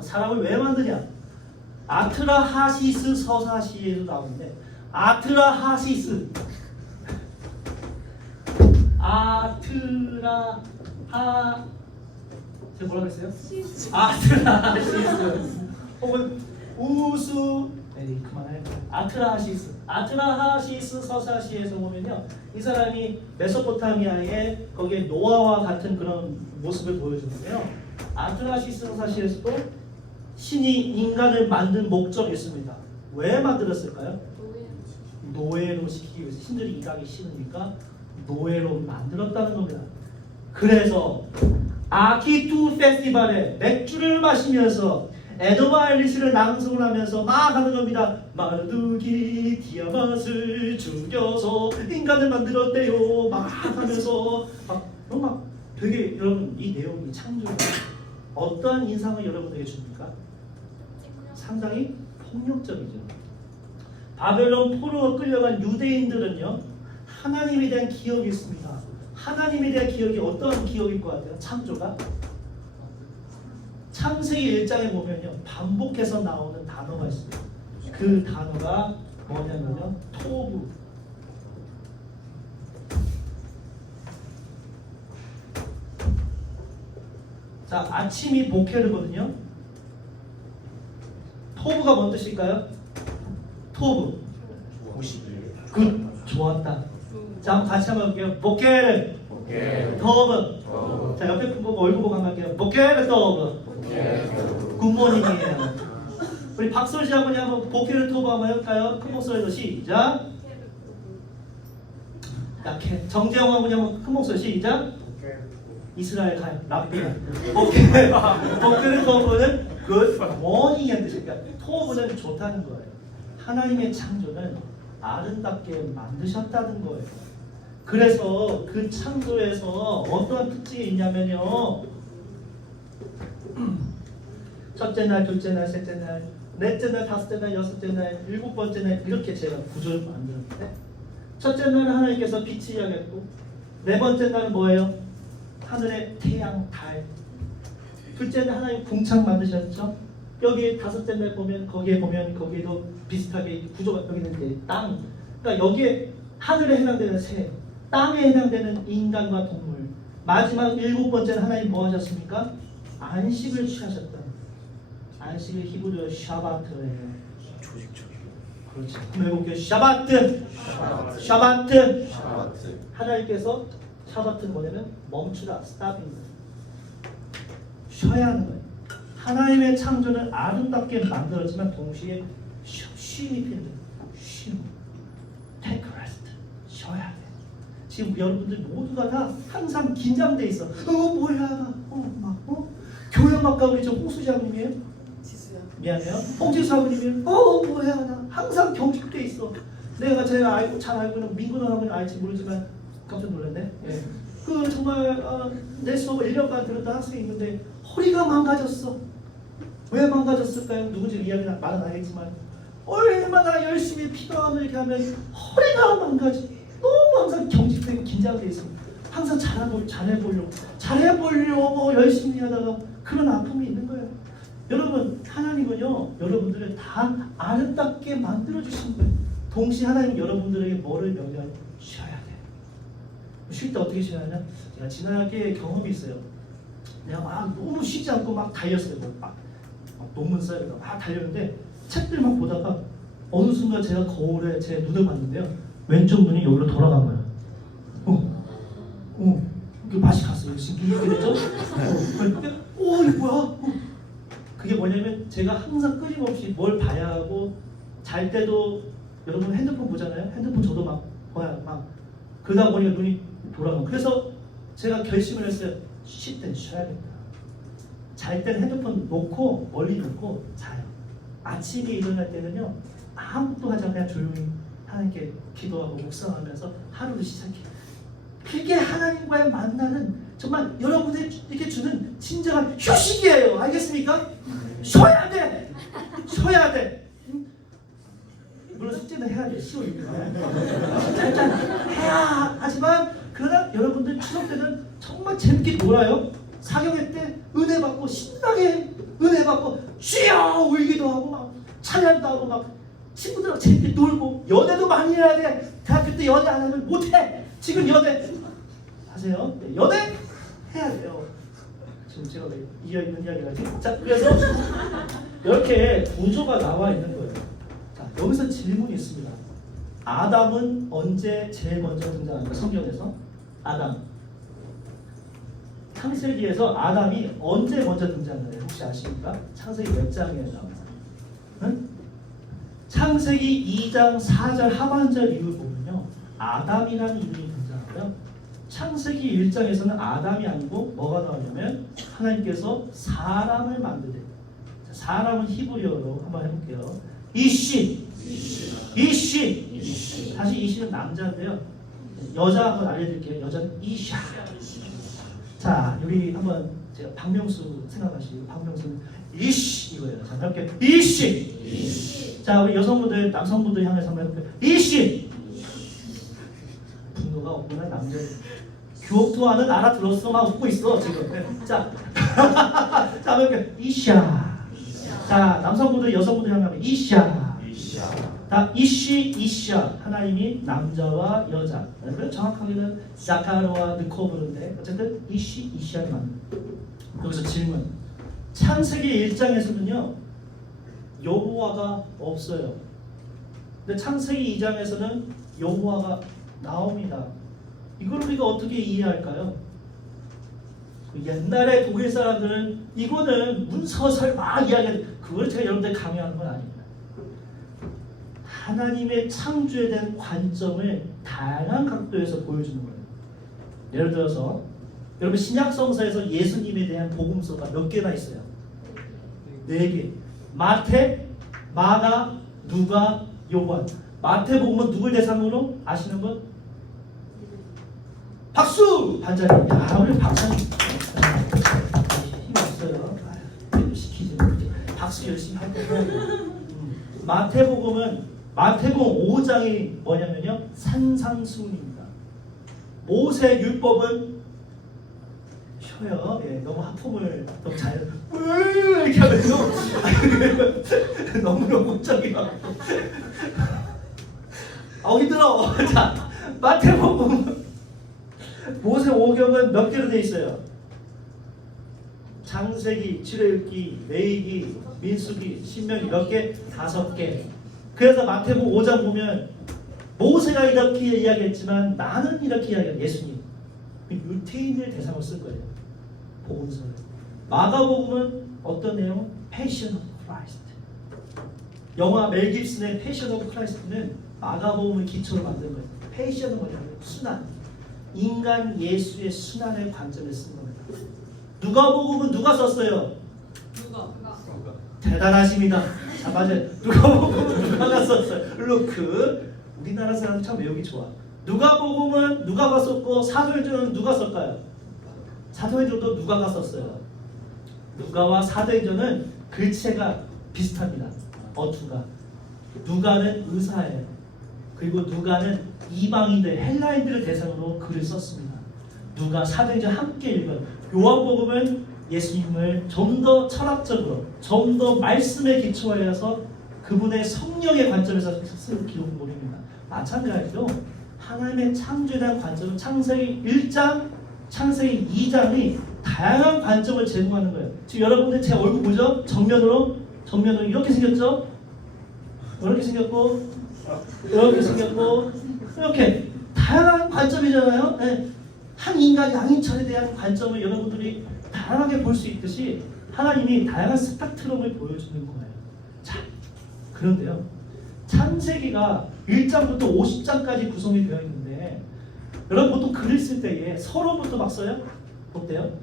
사람을 왜 만드냐? 아트라하시스 서사시에도 나오는데 아트라하시스 제가 뭐라고 했어요? 아트라하시스 혹은 우수 그만해. 아트라하시스 서사시에서 보면요, 이 사람이 메소포타미아의 거기에 노아와 같은 그런 모습을 보여주는데요. 아트라하시스 서사시에서도 신이 인간을 만든 목적이 있습니다. 왜 만들었을까요? 노예로 시키기 위해서. 신들이 일하기 싫으니까 노예로 만들었다는 겁니다. 그래서 아키투 페스티벌에 맥주를 마시면서 에드와 알리스를 낭송을 하면서 막 하는 겁니다. 마르두기 디아맛을 죽여서 인간을 만들었대요. 막 하면서 막 되게 여러분 이 내용이 창조가 어떠한 인상을 여러분에게 줍니까? 상당히 폭력적이죠. 바벨론 포로로 끌려간 유대인들은요, 하나님에 대한 기억이 있습니다. 하나님에 대한 기억이 어떤 기억일 것 같아요? 창조가? 창세기 1장에 보면요, 반복해서 나오는 단어가 있습니다. 그 단어가 뭐냐면요, 토부. 자, 아침이 보케르거든요. 토부가 뭔 뜻일까요? 토부. 굿, 좋았다. 자, 한번 같이 한번 볼게요. 보케르. 토부. 자, 옆에 분 보고 얼굴 보고 한번 할게요. 보케르 토부. 굿모닝이에요. 우리 박솔지 아버님 한번 보케르 토부 한번 해볼까요? 큰 목소리로 시작. 약해. 정재영 아버님 한번 큰 목소리 시작. 이스라엘 가요. 랍비야. 보케르 토부는 굿모닝이라는 뜻이니까 토부는 좋다는 거예요. 하나님의 창조는 아름답게 만드셨다는 거예요. 그래서 그 창조에서 어떠한 특징이 있냐면요, 첫째 날, 둘째 날, 셋째 날, 넷째 날, 다섯째 날, 여섯째 날, 일곱 번째 날 이렇게 제가 구조를 만들었는데, 첫째 날은 하나님께서 빛이 하겠고, 네 번째 날은 뭐예요? 하늘의 태양, 달. 둘째 날 하나님 궁창 만드셨죠? 여기 다섯째 날 보면 거기에도 비슷하게 구조가 여기는 이제 땅. 그러니까 여기에 하늘에 해당되는 새, 땅에 해당되는 인간과 동물. 마지막 일곱 번째는 하나님 뭐 하셨습니까? 안식을 취하셨다. 안식을 히브리어 샤바트예요. 그렇죠. 한번 해볼게요. 샤바트. 하나님께서 샤바트는 뭐냐면 멈추다, 스탑입니다. 쉬어야 하는 거예요. 하나님의 창조는 아름답게 만들었지만 동시에 쉼이 필요해요. 쉼. Take rest. 쉬어야 돼. 지금 여러분들 모두가 다 항상 긴장돼 있어. 뭐야? 교양학과 우리 저 홍수지 아버님이에요? 지수야. 미안해요. 홍지수 아버님이에요? 뭐야? 나 항상 경직돼 있어. 내가 제가 잘 알고 있는 민구는 아버님 알지 모르지만 깜짝 놀랐네. 예. 그 정말 내 수업을 1년간 들었던 학생이 있는데 허리가 망가졌어. 왜 망가졌을까요? 누군지 이야기는 말은 안 하겠지만 얼마나 열심히 피로함을 이렇게 하면 허리가 망가지. 너무 항상 경직되고 긴장돼 있어. 항상 잘해보려고 열심히 하다가 그런 아픔이 있는 거예요. 여러분, 하나님은요, 여러분들을 다 아름답게 만들어주신 거예요. 동시에 하나님은 여러분들에게 뭐를 명령하냐? 쉬어야 돼. 쉴 때 어떻게 쉬냐면, 제가 지난해 경험이 있어요. 내가 막 너무 쉬지 않고 막 달렸어요. 막 논문 써야 막 달렸는데 책들 막 보다가 어느 순간 제가 거울에 제 눈을 봤는데요. 왼쪽 눈이 여기로 돌아간 거예요. 이게 맛이 갔어요. 지금 이렇게 됐죠? 이게 뭐야? 그게 뭐냐면 제가 항상 끊임없이 뭘 봐야 하고 잘 때도 여러분 핸드폰 보잖아요. 핸드폰 저도 막 그러다 보니까 눈이 돌아가고 그래서 제가 결심을 했어요. 쉴 땐 쉬어야겠다. 잘 땐 핸드폰 놓고 멀리 놓고 자요. 아침에 일어날 때는요 아무것도 하지 않고 그냥 조용히 하나님께 기도하고 묵상하면서 하루를 시작해요. 그게 하나님과의 만나는 정말 여러분에게 주는 진정한 휴식이에요. 알겠습니까? 쉬어야 돼. 쉬어야 돼. 물론 숙제는 해야 돼. 10월 6일 일단 해야 하지만 그러나 여러분들 추석 때는 정말 재밌게 놀아요. 사경회 때 은혜 받고 신나게 은혜 받고 쉬어 울기도 하고 막 찬양도 하고 막 친구들하고 재밌게 놀고 연애도 많이 해야 돼. 대학교 때 연애 안 하면 못해. 지금 연애 하세요. 네, 연애 해야 돼요. 지금 제가 왜 이어있는 이야기를 하지? 자, 그래서 이렇게 구조가 나와 있는 거예요. 자, 여기서 질문이 있습니다. 아담은 언제 제일 먼저 등장합니까? 성경에서 아담. 창세기에서 아담이 언제 먼저 등장해요? 혹시 아십니까? 창세기 몇 장에 나와요? 응? 창세기 2장 4절 하반절 이후 보면요 아담이라는 이름이 등장하고요. 창세기 1장에서는 아담이 아니고 뭐가 나오냐면 하나님께서 사람을 만드세요. 사람은 히브리어로 한번 해볼게요. 이씨. 사실 이씨는 남자인데요. 여자 한번 알려드릴게요. 여자는 이샤. 자, 우리 한번 제가 박명수 생각하시고 박명수는 이씨 이거예요. 자, 해볼게요. 이씨. 자, 우리 여성분들, 남성분들 향해서 한번 해볼게요. 이씨. 분노가 없구나 남자. 교토하는 알아들었어. 막 웃고 있어 지금. 자, 자, 해볼게요. 이샤. 자, 남성분들, 여성분들 향하면 이샤. 자, 이샤. 하나님이 남자와 여자. 그래서 정확하게는 자카르와 느코브르인데 어쨌든 이샤만. 여기서 질문. 창세기 1장에서는요 여호와가 없어요. 근데 창세기 2장에서는 여호와가 나옵니다. 이걸 우리가 어떻게 이해할까요? 옛날에 독일 사람들은 이거는 문서설 막 이야기하는 그걸 제가 여러분들 강요하는 건 아닙니다. 하나님의 창조에 대한 관점을 다양한 각도에서 보여주는 거예요. 예를 들어서 여러분 신약 성서에서 예수님에 대한 복음서가 몇 개나 있어요? 4개. 마태, 마가, 누가, 요한. 마태복음은 누굴 대상으로 아시는 분? 박수! 반장님. 야, 우리 박사님. 힘 없어요. 시키지. 박수 열심히 할 거예요. 마태복음 5장이 뭐냐면요. 산상수훈입니다. 모세 율법은 쉬어요. 예, 너무 하품을 너무 잘 이렇게 하면서 너무 저기요. 힘들어. 자, 마태복음 모세 5경은 몇 개로 돼 있어요? 창세기, 출애굽기, 레위기, 민수기, 신명기 몇 개? 5개. 그래서 마태복음 5장 보면 모세가 이렇게 이야기했지만 나는 이렇게 이야기해요. 예수님. 유태인을 대상으로 쓴 거예요. 복음서를. 마가복음은 어떤 내용? Passion of Christ. 영화 멜 깁슨의 Passion of Christ는 마가복음을 기초로 만든 거예요. Passion은 뭐냐면 순환. 인간 예수의 순환의 관점에 쓴 겁니다. 누가복음은 누가 썼어요? 누가? 대단하십니다. 자, 맞아요. 누가복음은 누가가 썼어요. 루크. 우리나라 사람들 참 외우기 좋아. 누가복음은 누가가 썼고 사도행전은 누가 썼까요? 사도행전도 누가가 썼어요. 누가와 사도행전은 글체가 비슷합니다. 어투가. 누가는 의사예요. 그리고 누가는 이방인들, 헬라인들을 대상으로 글을 썼습니다. 누가 사도행전 함께 읽어요. 요한복음은 예수님을 좀 더 철학적으로, 좀 더 말씀에 기초하여서 그분의 성령의 관점에서 쓴 기록물입니다. 마찬가지로 하나님의 창조에 대한 관점은 창세기 1장, 창세기 2장이 다양한 관점을 제공하는 거예요. 지금 여러분들 제 얼굴 보죠? 정면으로 이렇게 생겼죠? 이렇게 생겼고, 이렇게 생겼고, 이렇게 다양한 관점이잖아요. 네. 한 인간 양인천에 대한 관점을 여러분들이 다양하게 볼 수 있듯이 하나님이 다양한 스펙트럼을 보여주는 거예요. 자, 그런데요. 창세기가 1장부터 50장까지 구성이 되어 있는데 여러분 보통 글을 쓸 때에 서론부터 막 써요? 어때요?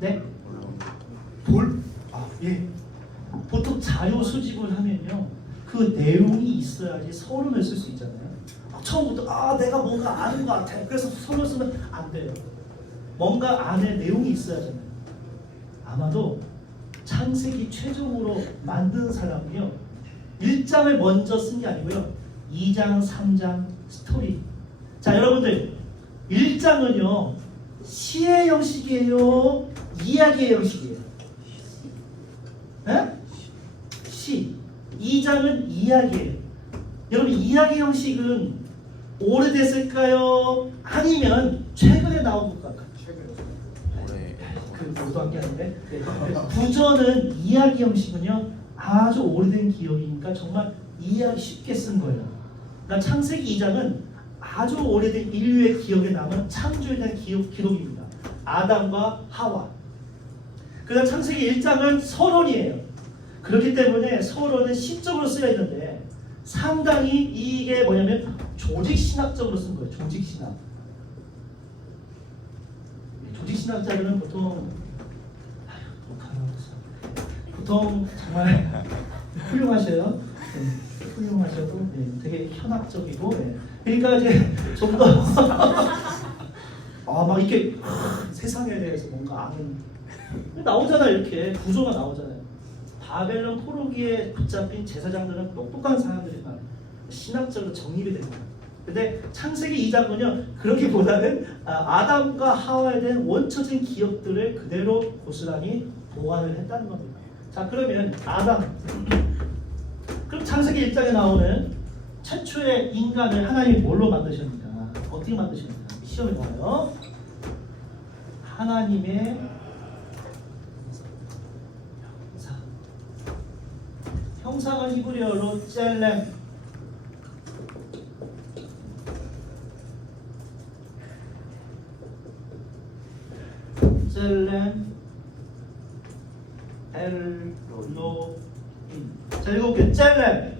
네? 예. 계속 자료 수집을 하면요, 그 내용이 있어야지 서론을 쓸 수 있잖아요. 처음부터 내가 뭔가 아는 것 같아, 그래서 서론 쓰면 안 돼요. 뭔가 안에 내용이 있어야잖아요. 아마도 창세기 최종으로 만든 사람이요, 1장을 먼저 쓴 게 아니고요, 2장, 3장 스토리. 자, 여러분들 1장은요 시의 형식이에요, 이야기의 형식이에요? 네? 시. 2장은 이야기예요. 여러분, 이야기 형식은 오래됐을까요? 아니면 최근에 나온 것 같아요? 그 모두한 게 아닌데, 구전은 이야기 형식은요 아주 오래된 기억이니까 정말 이해하기 쉽게 쓴 거예요. 그러니까 창세기 2장은 아주 오래된 인류의 기억에 남은 창조에 대한 기록입니다. 아담과 하와. 그다음 창세기 1장은 서론이에요. 그렇기 때문에 서론은 시적으로 쓰여 있는데 상당히 이게 뭐냐면 조직신학적으로 쓴 거예요. 조직신학. 조직신학자들은 보통 정말 훌륭하셔요. 네, 훌륭하셔도 되게 현학적이고, 그러니까 이제 좀 더 막 이렇게 세상에 대해서 뭔가 아는 나오잖아요. 이렇게 구조가 나오잖아요. 바벨론 포로기에 붙잡힌 제사장들은 똑똑한 사람들이만 신학적으로 정립이 됩니다. 근데 창세기 2장은요 그러기보다는 아담과 하와에 대한 원초적인 기억들을 그대로 고스란히 보완을 했다는 겁니다. 자, 그러면 아담, 그럼 창세기 1장에 나오는 최초의 인간을 하나님이 뭘로 만드셨는가? 어떻게 만드셨는가? 시험에 나와요. 하나님의 형상은 히브리어로 젤렘, 엘로힘. 자, 읽어볼게요. 젤렘,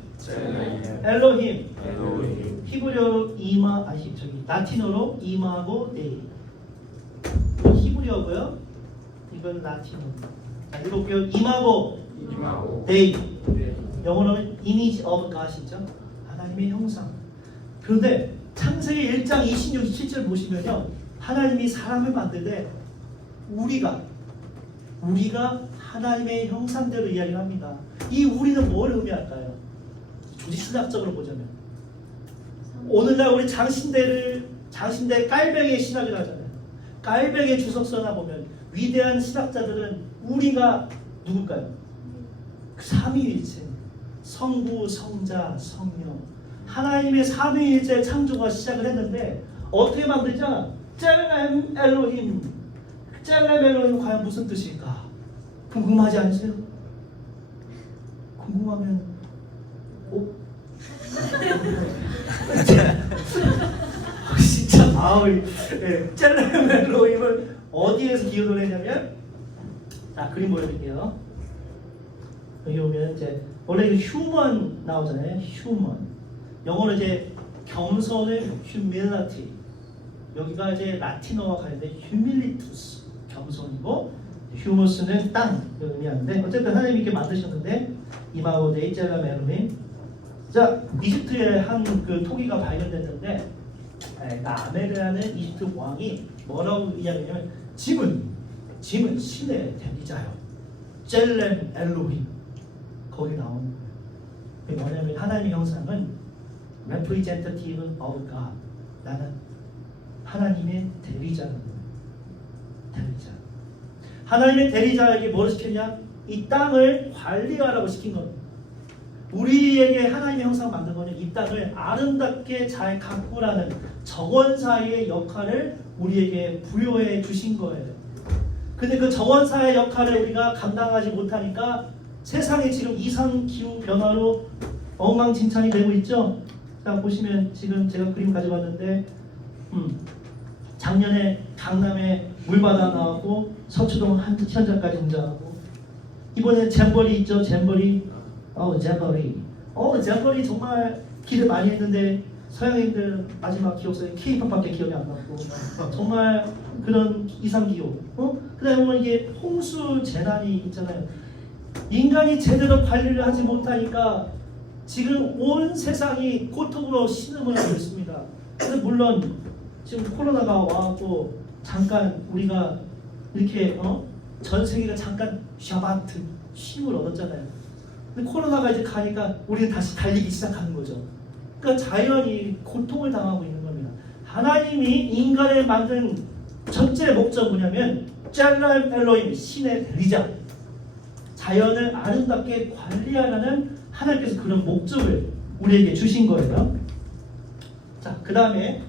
엘로힘. 히브리어로 라틴어로 이마고 데이. 히브리어고요. 이건 라틴어. 자, 읽어볼게요. 이마고 데이. 영어로는 image of God이죠. 하나님의 형상. 그런데 창세기 1장 26, 27절 보시면요, 하나님이 사람을 만들 때 우리가 하나님의 형상대로 이야기를 합니다. 이 우리는 뭘 의미할까요? 조직신학적으로 보자면 오늘날 우리 장신대 깔뱅이의 신학을 하잖아요. 깔뱅이의 주석서나 보면 위대한 신학자들은 우리가 누굴까요? 삼위일체, 성부, 성자, 성령, 하나님의 삼위일체 창조가 시작을 했는데 어떻게 만들자? 젤렘 엘로힘. 젤렘 엘로힘은 과연 무슨 뜻일까? 궁금하지 않으세요? 궁금하면 진짜 젤렘 엘로힘은 어디에서 기억을 했냐면, 자, 그림 보여드릴게요. 여기 보면 이제 원래 이거 휴먼 나오잖아요. 휴먼. 영어로 이제 겸손을 humility. 여기가 이제 라틴어와 관련된 humilitus, 겸손이고, 휴머스는 땅 의미하는데, 어쨌든 하나님이 이렇게 만드셨는데 이마고 데이 젤렘 엘로힘. 자, 이집트의 한 그 토기가 발견됐는데 나메르라는 이집트 왕이 뭐라고 이야기하냐면 짐은 신의 대리자요. 젤렘 엘로힘. 거기 나오는 거예요. 그게 뭐냐면 하나님의 형상은 representative of God. 나는 하나님의 대리자라는 거예요. 대리자. 하나님의 대리자에게 뭘 시켰냐? 이 땅을 관리하라고 시킨 겁니다. 우리에게 하나님의 형상 만든 거는 이 땅을 아름답게 잘 가꾸라는 정원사의 역할을 우리에게 부여해 주신 거예요. 근데 그 정원사의 역할을 우리가 감당하지 못하니까 세상이 지금 이상기후 변화로 엉망진창이 되고 있죠. 자, 보시면 지금 제가 그림 가져왔는데 작년에 강남에 물바다 나왔고 서초동 현장까지 등장하고, 이번에 잼버리 있죠. 잼버리. 잼버리 정말 기대 많이 했는데 서양인들 마지막 기억서에 K-팝밖에 기억이 안 났고, 정말 그런 이상기후. 그다음에 보면 이게 홍수 재난이 있잖아요. 인간이 제대로 관리를 하지 못하니까 지금 온 세상이 고통으로 신음을 하고 있습니다. 근데 물론 지금 코로나가 와갖고 잠깐 우리가 이렇게 전 세계가 잠깐 샤바트 쉼을 얻었잖아요. 근데 코로나가 이제 가니까 우리는 다시 달리기 시작하는 거죠. 그러니까 자연이 고통을 당하고 있는 겁니다. 하나님이 인간을 만든 전체 목적 뭐냐면 짤랄 엘로임 신의 대리자, 자연을 아름답게 관리하라는 하나님께서 그런 목적을 우리에게 주신 거예요. 자, 그 다음에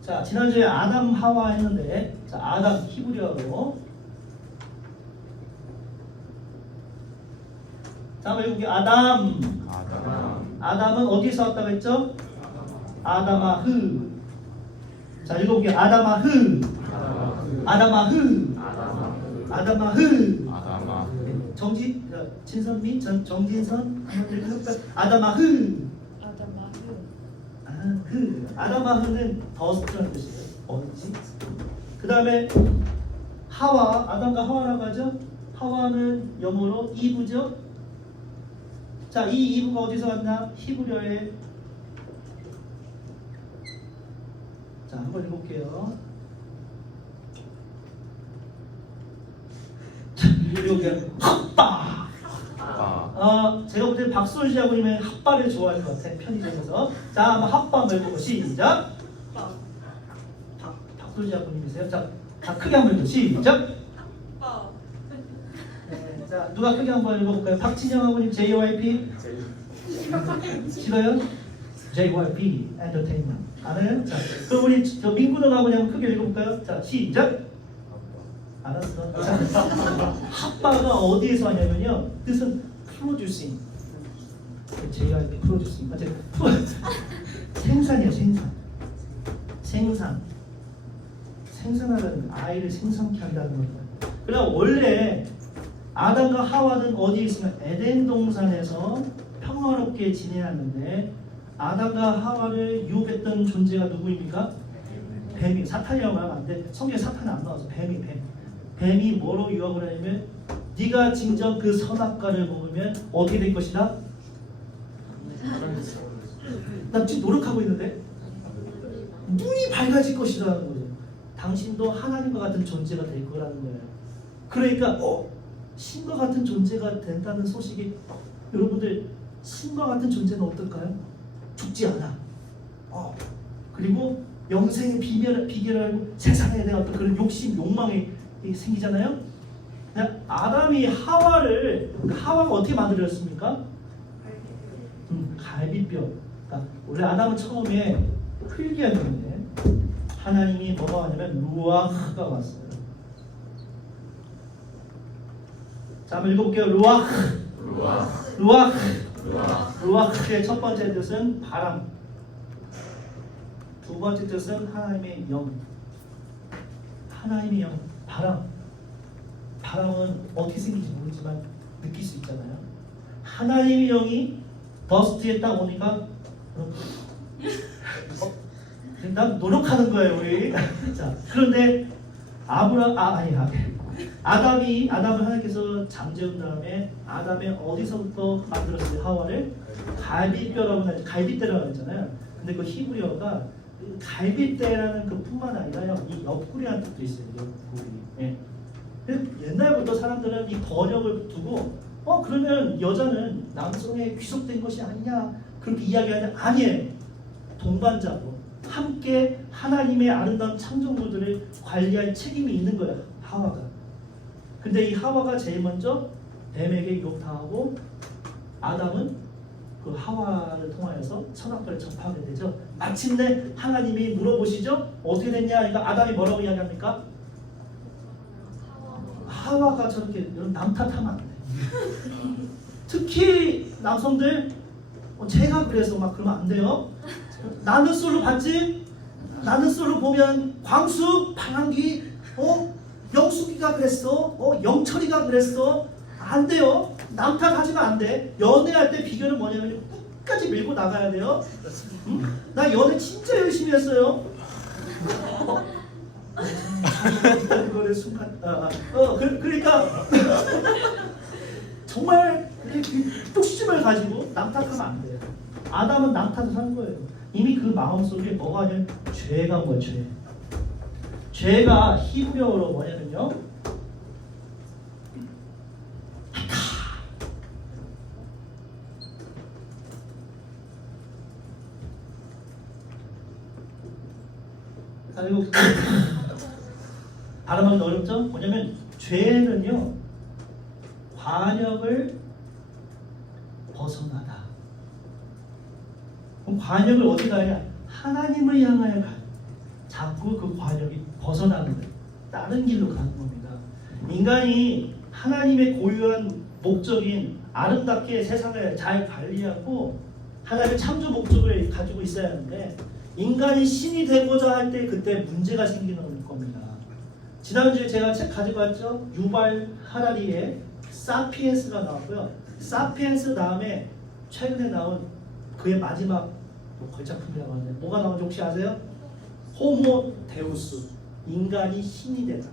자, 지난주에 아담 하와 했는데, 자, 아담 히브리어로 자, 한번 읽어볼게요. 아담은 어디서 왔다고 했죠? 아다마흐. 자, 읽어볼게요. 아다마흐. 진선미, 정진선, 아다마흐. 아다마흐는 더스트라는 뜻이에요. 먼지. 그 다음에 하와, 아담과 하와라고 하죠. 하와는 영어로 이브죠. 자, 이 이브가 어디서 왔나? 히브리어에. 자, 한번 읽어볼게요. 여기 핫바. 제가 볼 때 박소리 아버님은 핫바를 좋아할 것 같아, 편의점에서. 자, 한번 핫바 한번 읽어보고 시작. 박소리 아버님이세요? 자, 크게 한번 읽어 시작. 네, 자, 누가 크게 한번 읽어볼까요? 박진영 아버님 JYP. 싫어요? JYP 엔터테인먼트. 알아요? 자, 그럼 우리 저 민구동 아버님 한번 크게 읽어볼까요? 자, 시작. 알았어. 자, 핫바가 어디에서 왔냐면요. 뜻은 producing. JYP producing. 맞아요. 생산이에요, 생산. 생산하는 아이를 생산케 한다는 겁니다. 그럼 원래 아담과 하와는 어디에 있으면 에덴 동산에서 평화롭게 지내왔는데 아담과 하와를 유혹했던 존재가 누구입니까? 뱀이. 사탄이라고 말하면 안 돼. 성경에 사탄은 안 나와서 뱀이 뭐로 유혹을 하냐면 네가 진정 그 선악과를 먹으면 어떻게 될 것이다? 나 지금 노력하고 있는데 눈이 밝아질 것이라는 거죠. 당신도 하나님과 같은 존재가 될 거라는 거예요. 그러니까 신과 같은 존재가 된다는 소식이 여러분들 신과 같은 존재는 어떨까요? 죽지 않아. 그리고 영생의 비결을 알고 세상에 대한 어떤 그런 욕망이 생기잖아요. 아담이 하와가 어떻게 만들었습니까? 갈비뼈. 그러니까 원래 아담은 처음에 흙이었는데 하나님이 뭐가 왔냐면 루아흐가 왔어요. 자, 한번 읽어볼게요. 루아흐의 첫 번째 뜻은 바람, 두 번째 뜻은 하나님의 영. 하나님의 영, 바람은 어떻게 생긴지 모르지만 느낄 수 있잖아요. 하나님의 영이 더스트에 딱 오니까 난 노력하는 거예요, 우리. 자, 그런데 아담을 하나님께서 잠재운 다음에 아담의 어디서부터 만들었어요? 하와를 갈비뼈라고 하죠. 갈빗대라고 했잖아요. 근데 그 히브리어가 갈빗대라는 그 뿐만 아니라 이 옆구리라는 뜻도 있어요. 옆구리. 예. 옛날부터 사람들은 이 번역을 두고 그러면 여자는 남성에 귀속된 것이 아니냐 그렇게 이야기하는데 아니에요. 동반자고 함께 하나님의 아름다운 창조물들을 관리할 책임이 있는 거야, 하와가. 근데 이 하와가 제일 먼저 뱀에게 유혹당하고 아담은 그 하와를 통하여서 선악과를 접하게 되죠. 마침내 하나님이 물어보시죠. 어떻게 됐냐? 그러니까 아담이 뭐라고 이야기합니까? 하와가 저렇게 남 탓하면 안 돼. 특히 남성들 제가 그래서 막 그러면 안 돼요. 나는 솔로 봤지? 나는 솔로 보면 광수, 방한기, 영숙이가 그랬어, 영철이가 그랬어. 안 돼요. 남 탓하지면 안 돼. 연애할 때 비결은 뭐냐면 끝까지 밀고 나가야 돼요. 나 연애 진짜 열심히 했어요. 그거를 순간 그러니까 정말 뚝심을 가지고 남탓하면 안 돼요. 아담은 남탓을 한 거예요. 이미 그 마음속에 뭐가 아니면 죄가 뭐예요? 죄가 히브리어로 뭐냐면요, 그리고 발음하기 어렵죠? 뭐냐면 죄는요, 관역을 벗어나다. 그럼 관역을 어디 가냐? 하나님을 향하여 가요. 자꾸 그 관역이 벗어나는 거예요. 다른 길로 가는 겁니다. 인간이 하나님의 고유한 목적인 아름답게 세상을 잘 관리하고 하나님의 창조 목적을 가지고 있어야 하는데, 인간이 신이 되고자 할 때 그때 문제가 생기는 겁니다. 지난주에 제가 책 가지고 왔죠. 유발 하라리의 사피엔스가 나왔고요. 사피엔스 다음에 최근에 나온 그의 마지막 걸작품이라고 하는데 뭐가 나온지 혹시 아세요? 호모 데우스, 인간이 신이 되다.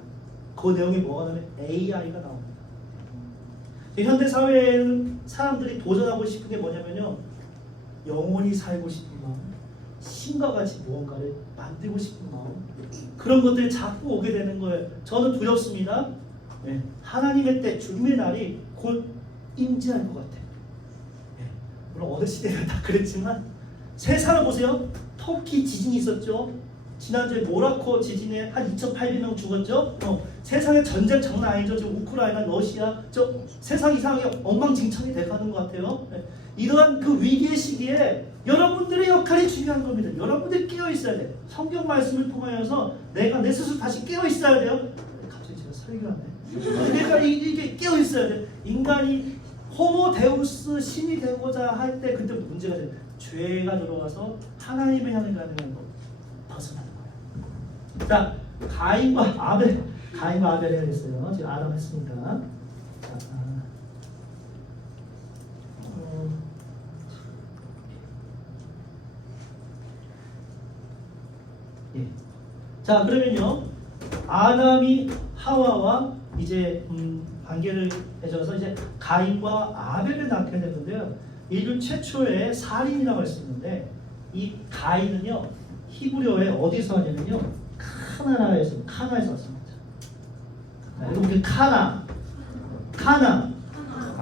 그 내용이 뭐가 나오면 AI가 나옵니다. 현대 사회에는 사람들이 도전하고 싶은 게 뭐냐면요, 영원히 살고 싶은 마음, 신과 같이 무언가를 만들고 싶은 마음, 그런 것들이 자꾸 오게 되는 거예요. 저는 두렵습니다. 네. 하나님의 때, 주님의 날이 곧 임재할 것 같아요. 네. 물론 어느 시대가 다 그랬지만 세상을 보세요. 터키 지진이 있었죠. 지난주에 모라코 지진에 한 2,800명 죽었죠. 세상에 전쟁 장난 아니죠. 지금 우크라이나, 러시아, 세상 이상하게 엉망진창이 돼가는 것 같아요. 네. 이러한 그 위기의 시기에 여러분들의 역할이 중요한 겁니다. 여러분들이 깨어 있어야 돼. 성경 말씀을 통하여서 내가 내 스스로 다시 깨어 있어야 돼요. 갑자기 제가 설교하네. 내가 이게 깨어 있어야 돼. 인간이 호모 데우스 신이 되고자 할 때 그때 문제가 돼요. 죄가 들어와서 하나님의 향을 가는 거 벗어나는 거예요. 자, 가인과 아벨이 했어요. 지금 아담 했으니까. 예. 자, 그러면요, 아담이 하와와 이제 관계를 맺어서 이제 가인과 아벨을 낳게 되는데요. 인류 최초의 살인이라고 할 수 있는데, 이 가인은요 히브리어에 어디서 하냐면요, 카나에서 왔습니다. 여러분,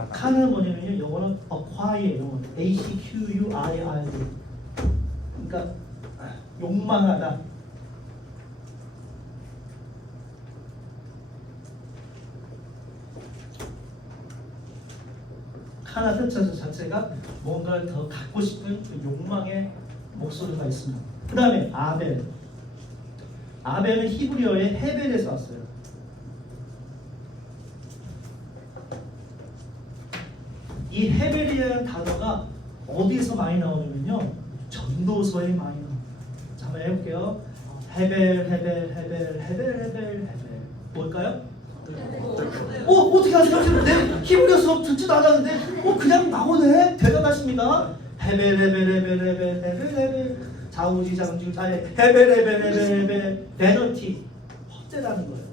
카나는 뭐냐면요, 영어는 acquire, 영어 ACQUIRE, 그러니까 욕망하다. 카나 뜻 자체가 뭔가를 더 갖고 싶은 그 욕망의 목소리가 있습니다. 그 다음에 아벨은 히브리어의 헤벨에서 왔어요. 이 헤벨이라는 단어가 어디서 많이 나오냐면요, 전도서에 많이 나옵니다. 자, 한번 해볼게요. 헤벨 뭘까요? 어떻게 하세요? 지금 내 히브리어 수업 듣지도 않았는데 그냥 나오네? 대단하십니다. 헤벨 좌우지장주 헤벨 베너티, 헛되다는 거예요.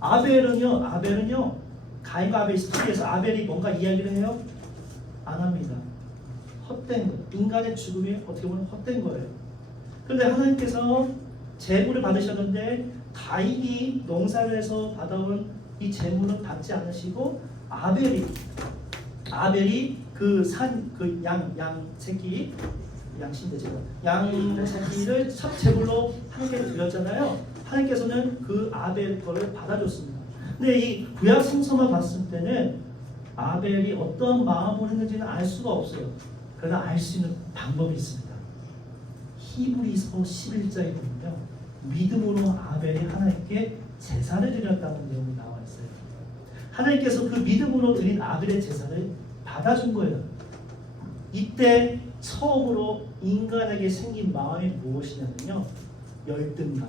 아벨은요 가인과 아벨 스토리에서 아벨이 뭔가 이야기를 해요? 안 합니다. 헛된 거. 인간의 죽음이 어떻게 보면 헛된 거예요. 그런데 하나님께서 재물을 받으셨는데 가인이 농사를 해서 받아온 이 재물은 받지 않으시고 아벨이 그 양 새끼, 양신대제가 양 새끼를 첫 제물로 하나님께 드렸잖아요. 하나님께서는 그 아벨 거를 받아줬습니다. 근데 이 구약 성서만 봤을 때는 아벨이 어떤 마음을 했는지는 알 수가 없어요. 그러나 알 수 있는 방법이 있습니다. 히브리서 11장에 보면요, 믿음으로 아벨이 하나님께 제사를 드렸다는 내용이 나와 있어요. 하나님께서 그 믿음으로 드린 아벨의 제사를 받아준 거예요. 이때 처음으로 인간에게 생긴 마음이 무엇이냐면요, 열등감.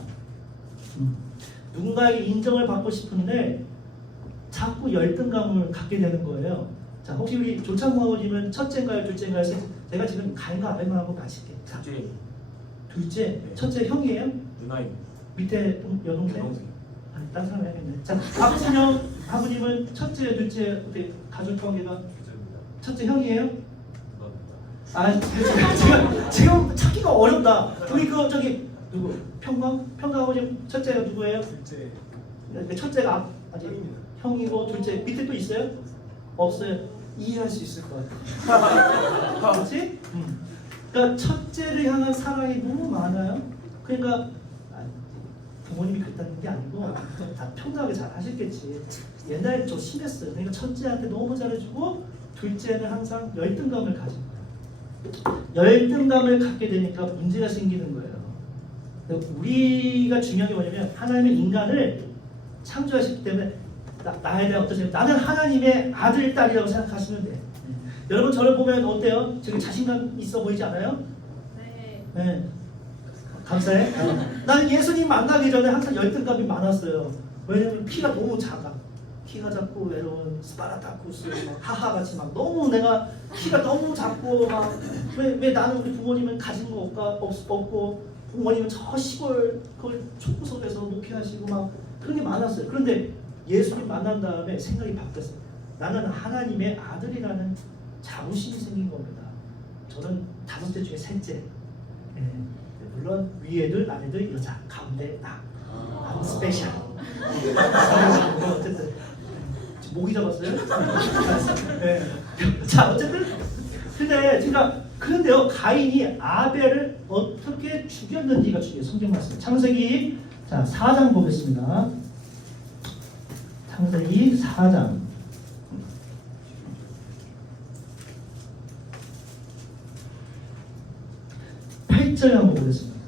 누군가에게 인정을 받고 싶은데 자꾸 열등감을 갖게 되는 거예요. 자, 혹시 우리 조창모 아버님은 첫째인가요, 둘째인가요? 제가 지금 가인과 아벨만 하고 마실게요. 둘째. 네. 첫째 형이에요? 누나입니다. 밑에 여동생? 딴 사람 해야겠네. 자, 아버님은 첫째, 둘째 어떻게 가족 관계가 둘째입니다. 첫째 형이에요? 누나입니다. 지금 찾기가 어렵다. 우리 그 저기 누구 평강 아버님 첫째가 누구예요? 둘째 첫째가 아직 형입니다. 형이고 둘째 밑에 또 있어요? 없어요. 이해할 수 있을 것 같아. 그렇지? 그러니까 첫째를 향한 사랑이 너무 많아요. 그러니까 부모님이 그랬다는 게 아니고 다 평등하게 잘 하셨겠지. 옛날에 좀 심했어요. 그러니까 첫째한테 너무 잘해주고 둘째는 항상 열등감을 가진 거예요. 열등감을 갖게 되니까 문제가 생기는 거예요. 우리가 중요한 게 뭐냐면 하나님의 인간을 창조하셨기 때문에 나에 대한 어떤 생각, 나는 하나님의 아들, 딸이라고 생각하시면 돼. 여러분 저를 보면 어때요? 지금 자신감 있어 보이지 않아요? 네. 네. 감사해. 나는 예수님 만나기 전에 항상 열등감이 많았어요. 왜냐면 키가 너무 작아. 키가 작고 외로운 스파르타쿠스 하하같이 막 너무 내가 키가 너무 작고 막 왜 나는 우리 부모님은 가진 거 없고 부모님은 저 시골 그 촌구석에서 목회하시고 막 그런 게 많았어요. 그런데 예수님 만난 다음에 생각이 바뀌었어요. 나는 하나님의 아들이라는 자부심이 생긴 겁니다. 저는 5째 중에 셋째. 네. 물론 위에들 아래들 여자 가운데 나 나는 스페셜. 어쨌든 목이 잡았어요. 네. 자 어쨌든 그런데요 가인이 아벨을 어떻게 죽였는지가 중요해요. 성경 말씀 창세기 자 4장 보겠습니다. 창세기 4장 8절 한번 보겠습니다.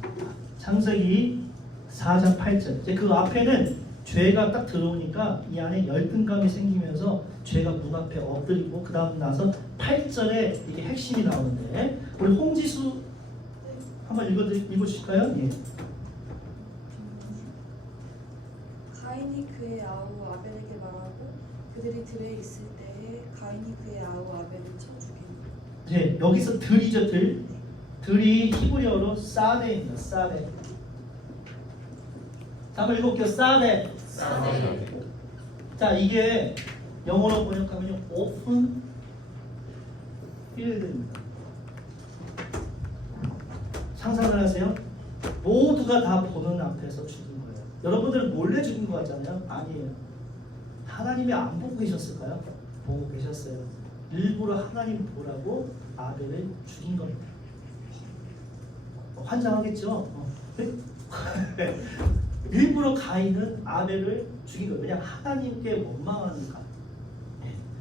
창세기 4장 8절. 이제 그 앞에는 죄가 딱 들어오니까 이 안에 열등감이 생기면서 죄가 문 앞에 엎드리고 그 다음 나서 8절에 이게 핵심이 나오는데 우리 홍지수 한번 읽어주실까요? 예. 가인이 그의 아우 아벨에게 말하고 그들이 들에 있을 때에 가인이 그의 아우 아벨을 쳐 죽이니. 네, 여기서 들이죠 들. 들이 히브리어로 사데입니다. 사데. 한번 읽어볼게요. 사데. 자 이게 영어로 번역하면요 open field입니다. 상상을 하세요. 모두가 다 보는 앞에서 죽은 거예요. 여러분들은 몰래 죽은 거 같잖아요. 아니에요. 하나님이 안 보고 계셨을까요? 보고 계셨어요. 일부러 하나님 보라고 아벨을 죽인 겁니다. 환장하겠죠? 일부러 가인은 아벨을 죽인 거예요. 왜냐하면 하나님께 원망하니까.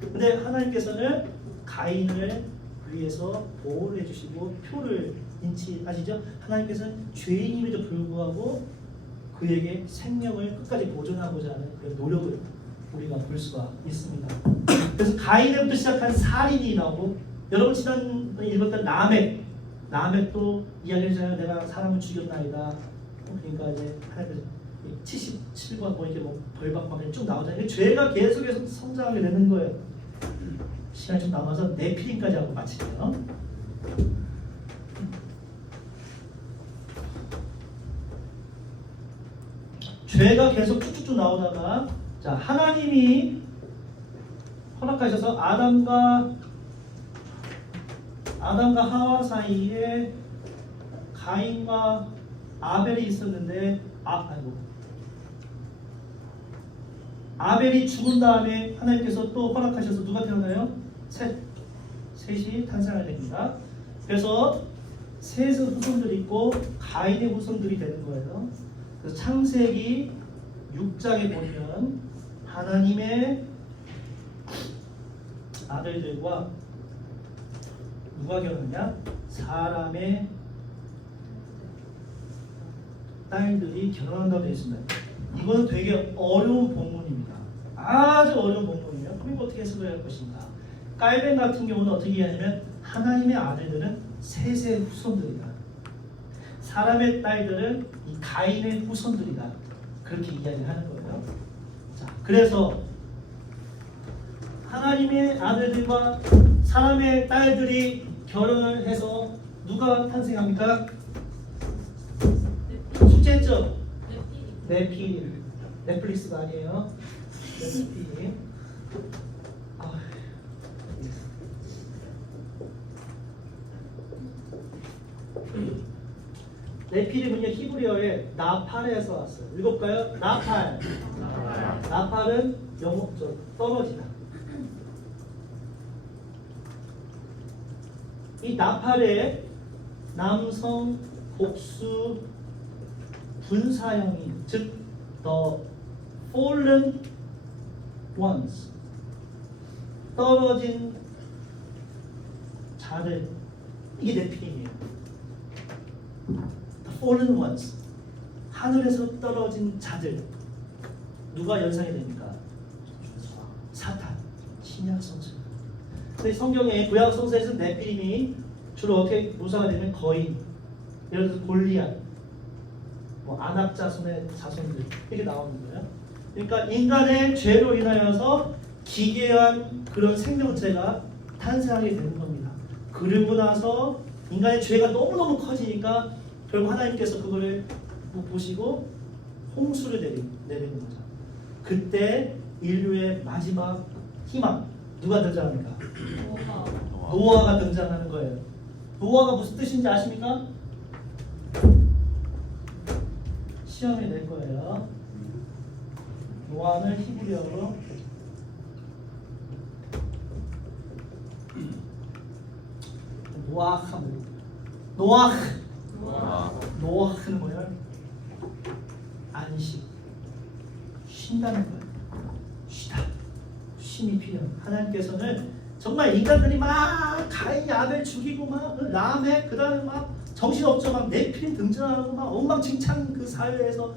근데 하나님께서는 가인을 위해서 보호를 해주시고 표를 인치하시죠. 하나님께서는 죄인임에도 불구하고 그에게 생명을 끝까지 보존하고자 하는 그런 노력을 우리가 볼 수가 있습니다. 그래서 가인에부터 시작한 살인이 나오고 여러분 지난번에 읽었던 라멕도 이야기하잖아요. 내가 사람을 죽였나이다. 그러니까 이제 하나님께서 77번 보니까 뭐 벌받고 쭉 나오잖아요. 죄가 계속해서 성장하게 되는 거예요. 시간이 좀 남아서 네피림까지 하고 마칠게요. 죄가 계속 쭉쭉쭉 나오다가 자 하나님이 허락하셔서 아담과 하와 사이에 가인과 아벨이 있었는데 아벨이 죽은 다음에 하나님께서 또 허락하셔서 누가 태어나요? 셋이 탄생하게 됩니다. 그래서 셋의 후손들이 있고 가인의 후손들이 되는 거예요. 그래서 창세기 6장에 보면 하나님의 아들들과 누가 결혼하냐? 사람의 딸들이 결혼한다고 되어 있습니다. 이거는 되게 어려운 본문입니다. 아주 어려운 본문이에요. 그럼 이거 어떻게 해석을 할 것인가? 깔벤 같은 경우는 어떻게 이야기하냐면 하나님의 아들들은 셋의 후손들이다. 사람의 딸들은 이 가인의 후손들이다. 그렇게 이야기를 하는 거예요. 자, 그래서 하나님의 아들들과 사람의 딸들이 결혼을 해서 누가 탄생합니까? 숙제했죠? 네피림. 넷플릭스가 아니에요. 네피림. 아, 네피림은요 히브리어의 나팔에서 왔어요. 읽어볼까요? 나팔. 나팔은 영어 떨어지다. 이 나팔의 남성 복수 분사형인 즉 the fallen ones 떨어진 자들 이게 네피림이에요. The fallen ones 하늘에서 떨어진 자들 누가 연상이 됩니까? 사탄 신약 성서. 근데 성경의 구약 성서에서 네피림이 주로 어떻게 묘사가 되면 거인, 예를 들어서 골리앗, 뭐 아낙 자손의 자손들 이렇게 나오는 거예요. 그러니까 인간의 죄로 인하여서 기괴한 그런 생명체가 탄생하게 되는 겁니다. 그리고 나서 인간의 죄가 너무너무 커지니까 결국 하나님께서 그거를 보시고 홍수를 내리는 거죠. 그때 인류의 마지막 희망 누가 등장합니까? 노아가 등장하는 거예요. 노아가 무슨 뜻인지 아십니까? 시험에 낼 거예요. 노아는 히브리어로 노아하면 노아는 뭐야? 안식 쉰다는 거예요. 쉬다 쉼이 필요한 하나님께서는 정말 인간들이 막 가인 아벨 죽이고 막 라멕 그다음에 막 정신없죠 막 네피림 등장하고 막 엉망진창 그 사회에서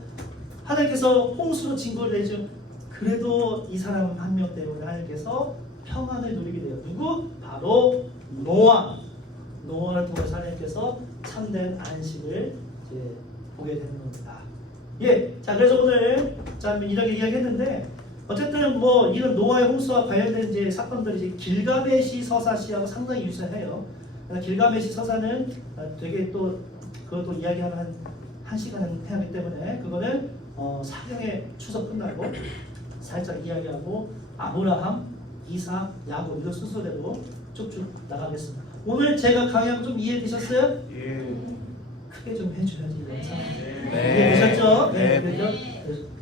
하나님께서 홍수로 징벌을 내죠. 그래도 이 사람 한 명 때문에 하나님께서 평안을 누리게 돼요. 누구? 바로 노아를 통해서 하나님께서 참된 안식을 이제 보게 되는 겁니다. 예, 자 그래서 오늘 자 이렇게 이야기했는데 어쨌든 뭐 이런 노아의 홍수와 관련된 이제 사건들이 이제 길가메시 서사시하고 상당히 유사해요. 길가메시 서사는 되게 또 그것도 이야기하면 한 시간은 해야 하기 때문에 그거는 사경의 추석 끝나고 살짝 이야기하고 아브라함, 이삭, 야곱 이런 순서대로 쭉쭉 나가겠습니다. 오늘 제가 강연 좀 이해되셨어요? 예. 크게 좀 해줘야지 영상. 네. 이해되셨죠? 네. 그렇죠?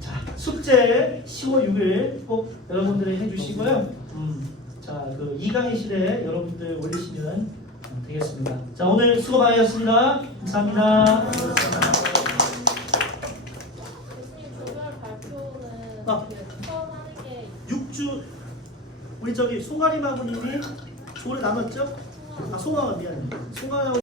자 숙제 10월 6일 꼭 여러분들이 해주시고요. 자 그 이강의실에 여러분들 올리시면 되겠습니다. 자 오늘 수고 많으셨습니다. 감사합니다. 교수님 조별 발표는 아. 그 처음 하는 게 6주 우리 저기 송아리 마구님이 조를 나눴죠? 아 송아 미안해. 송아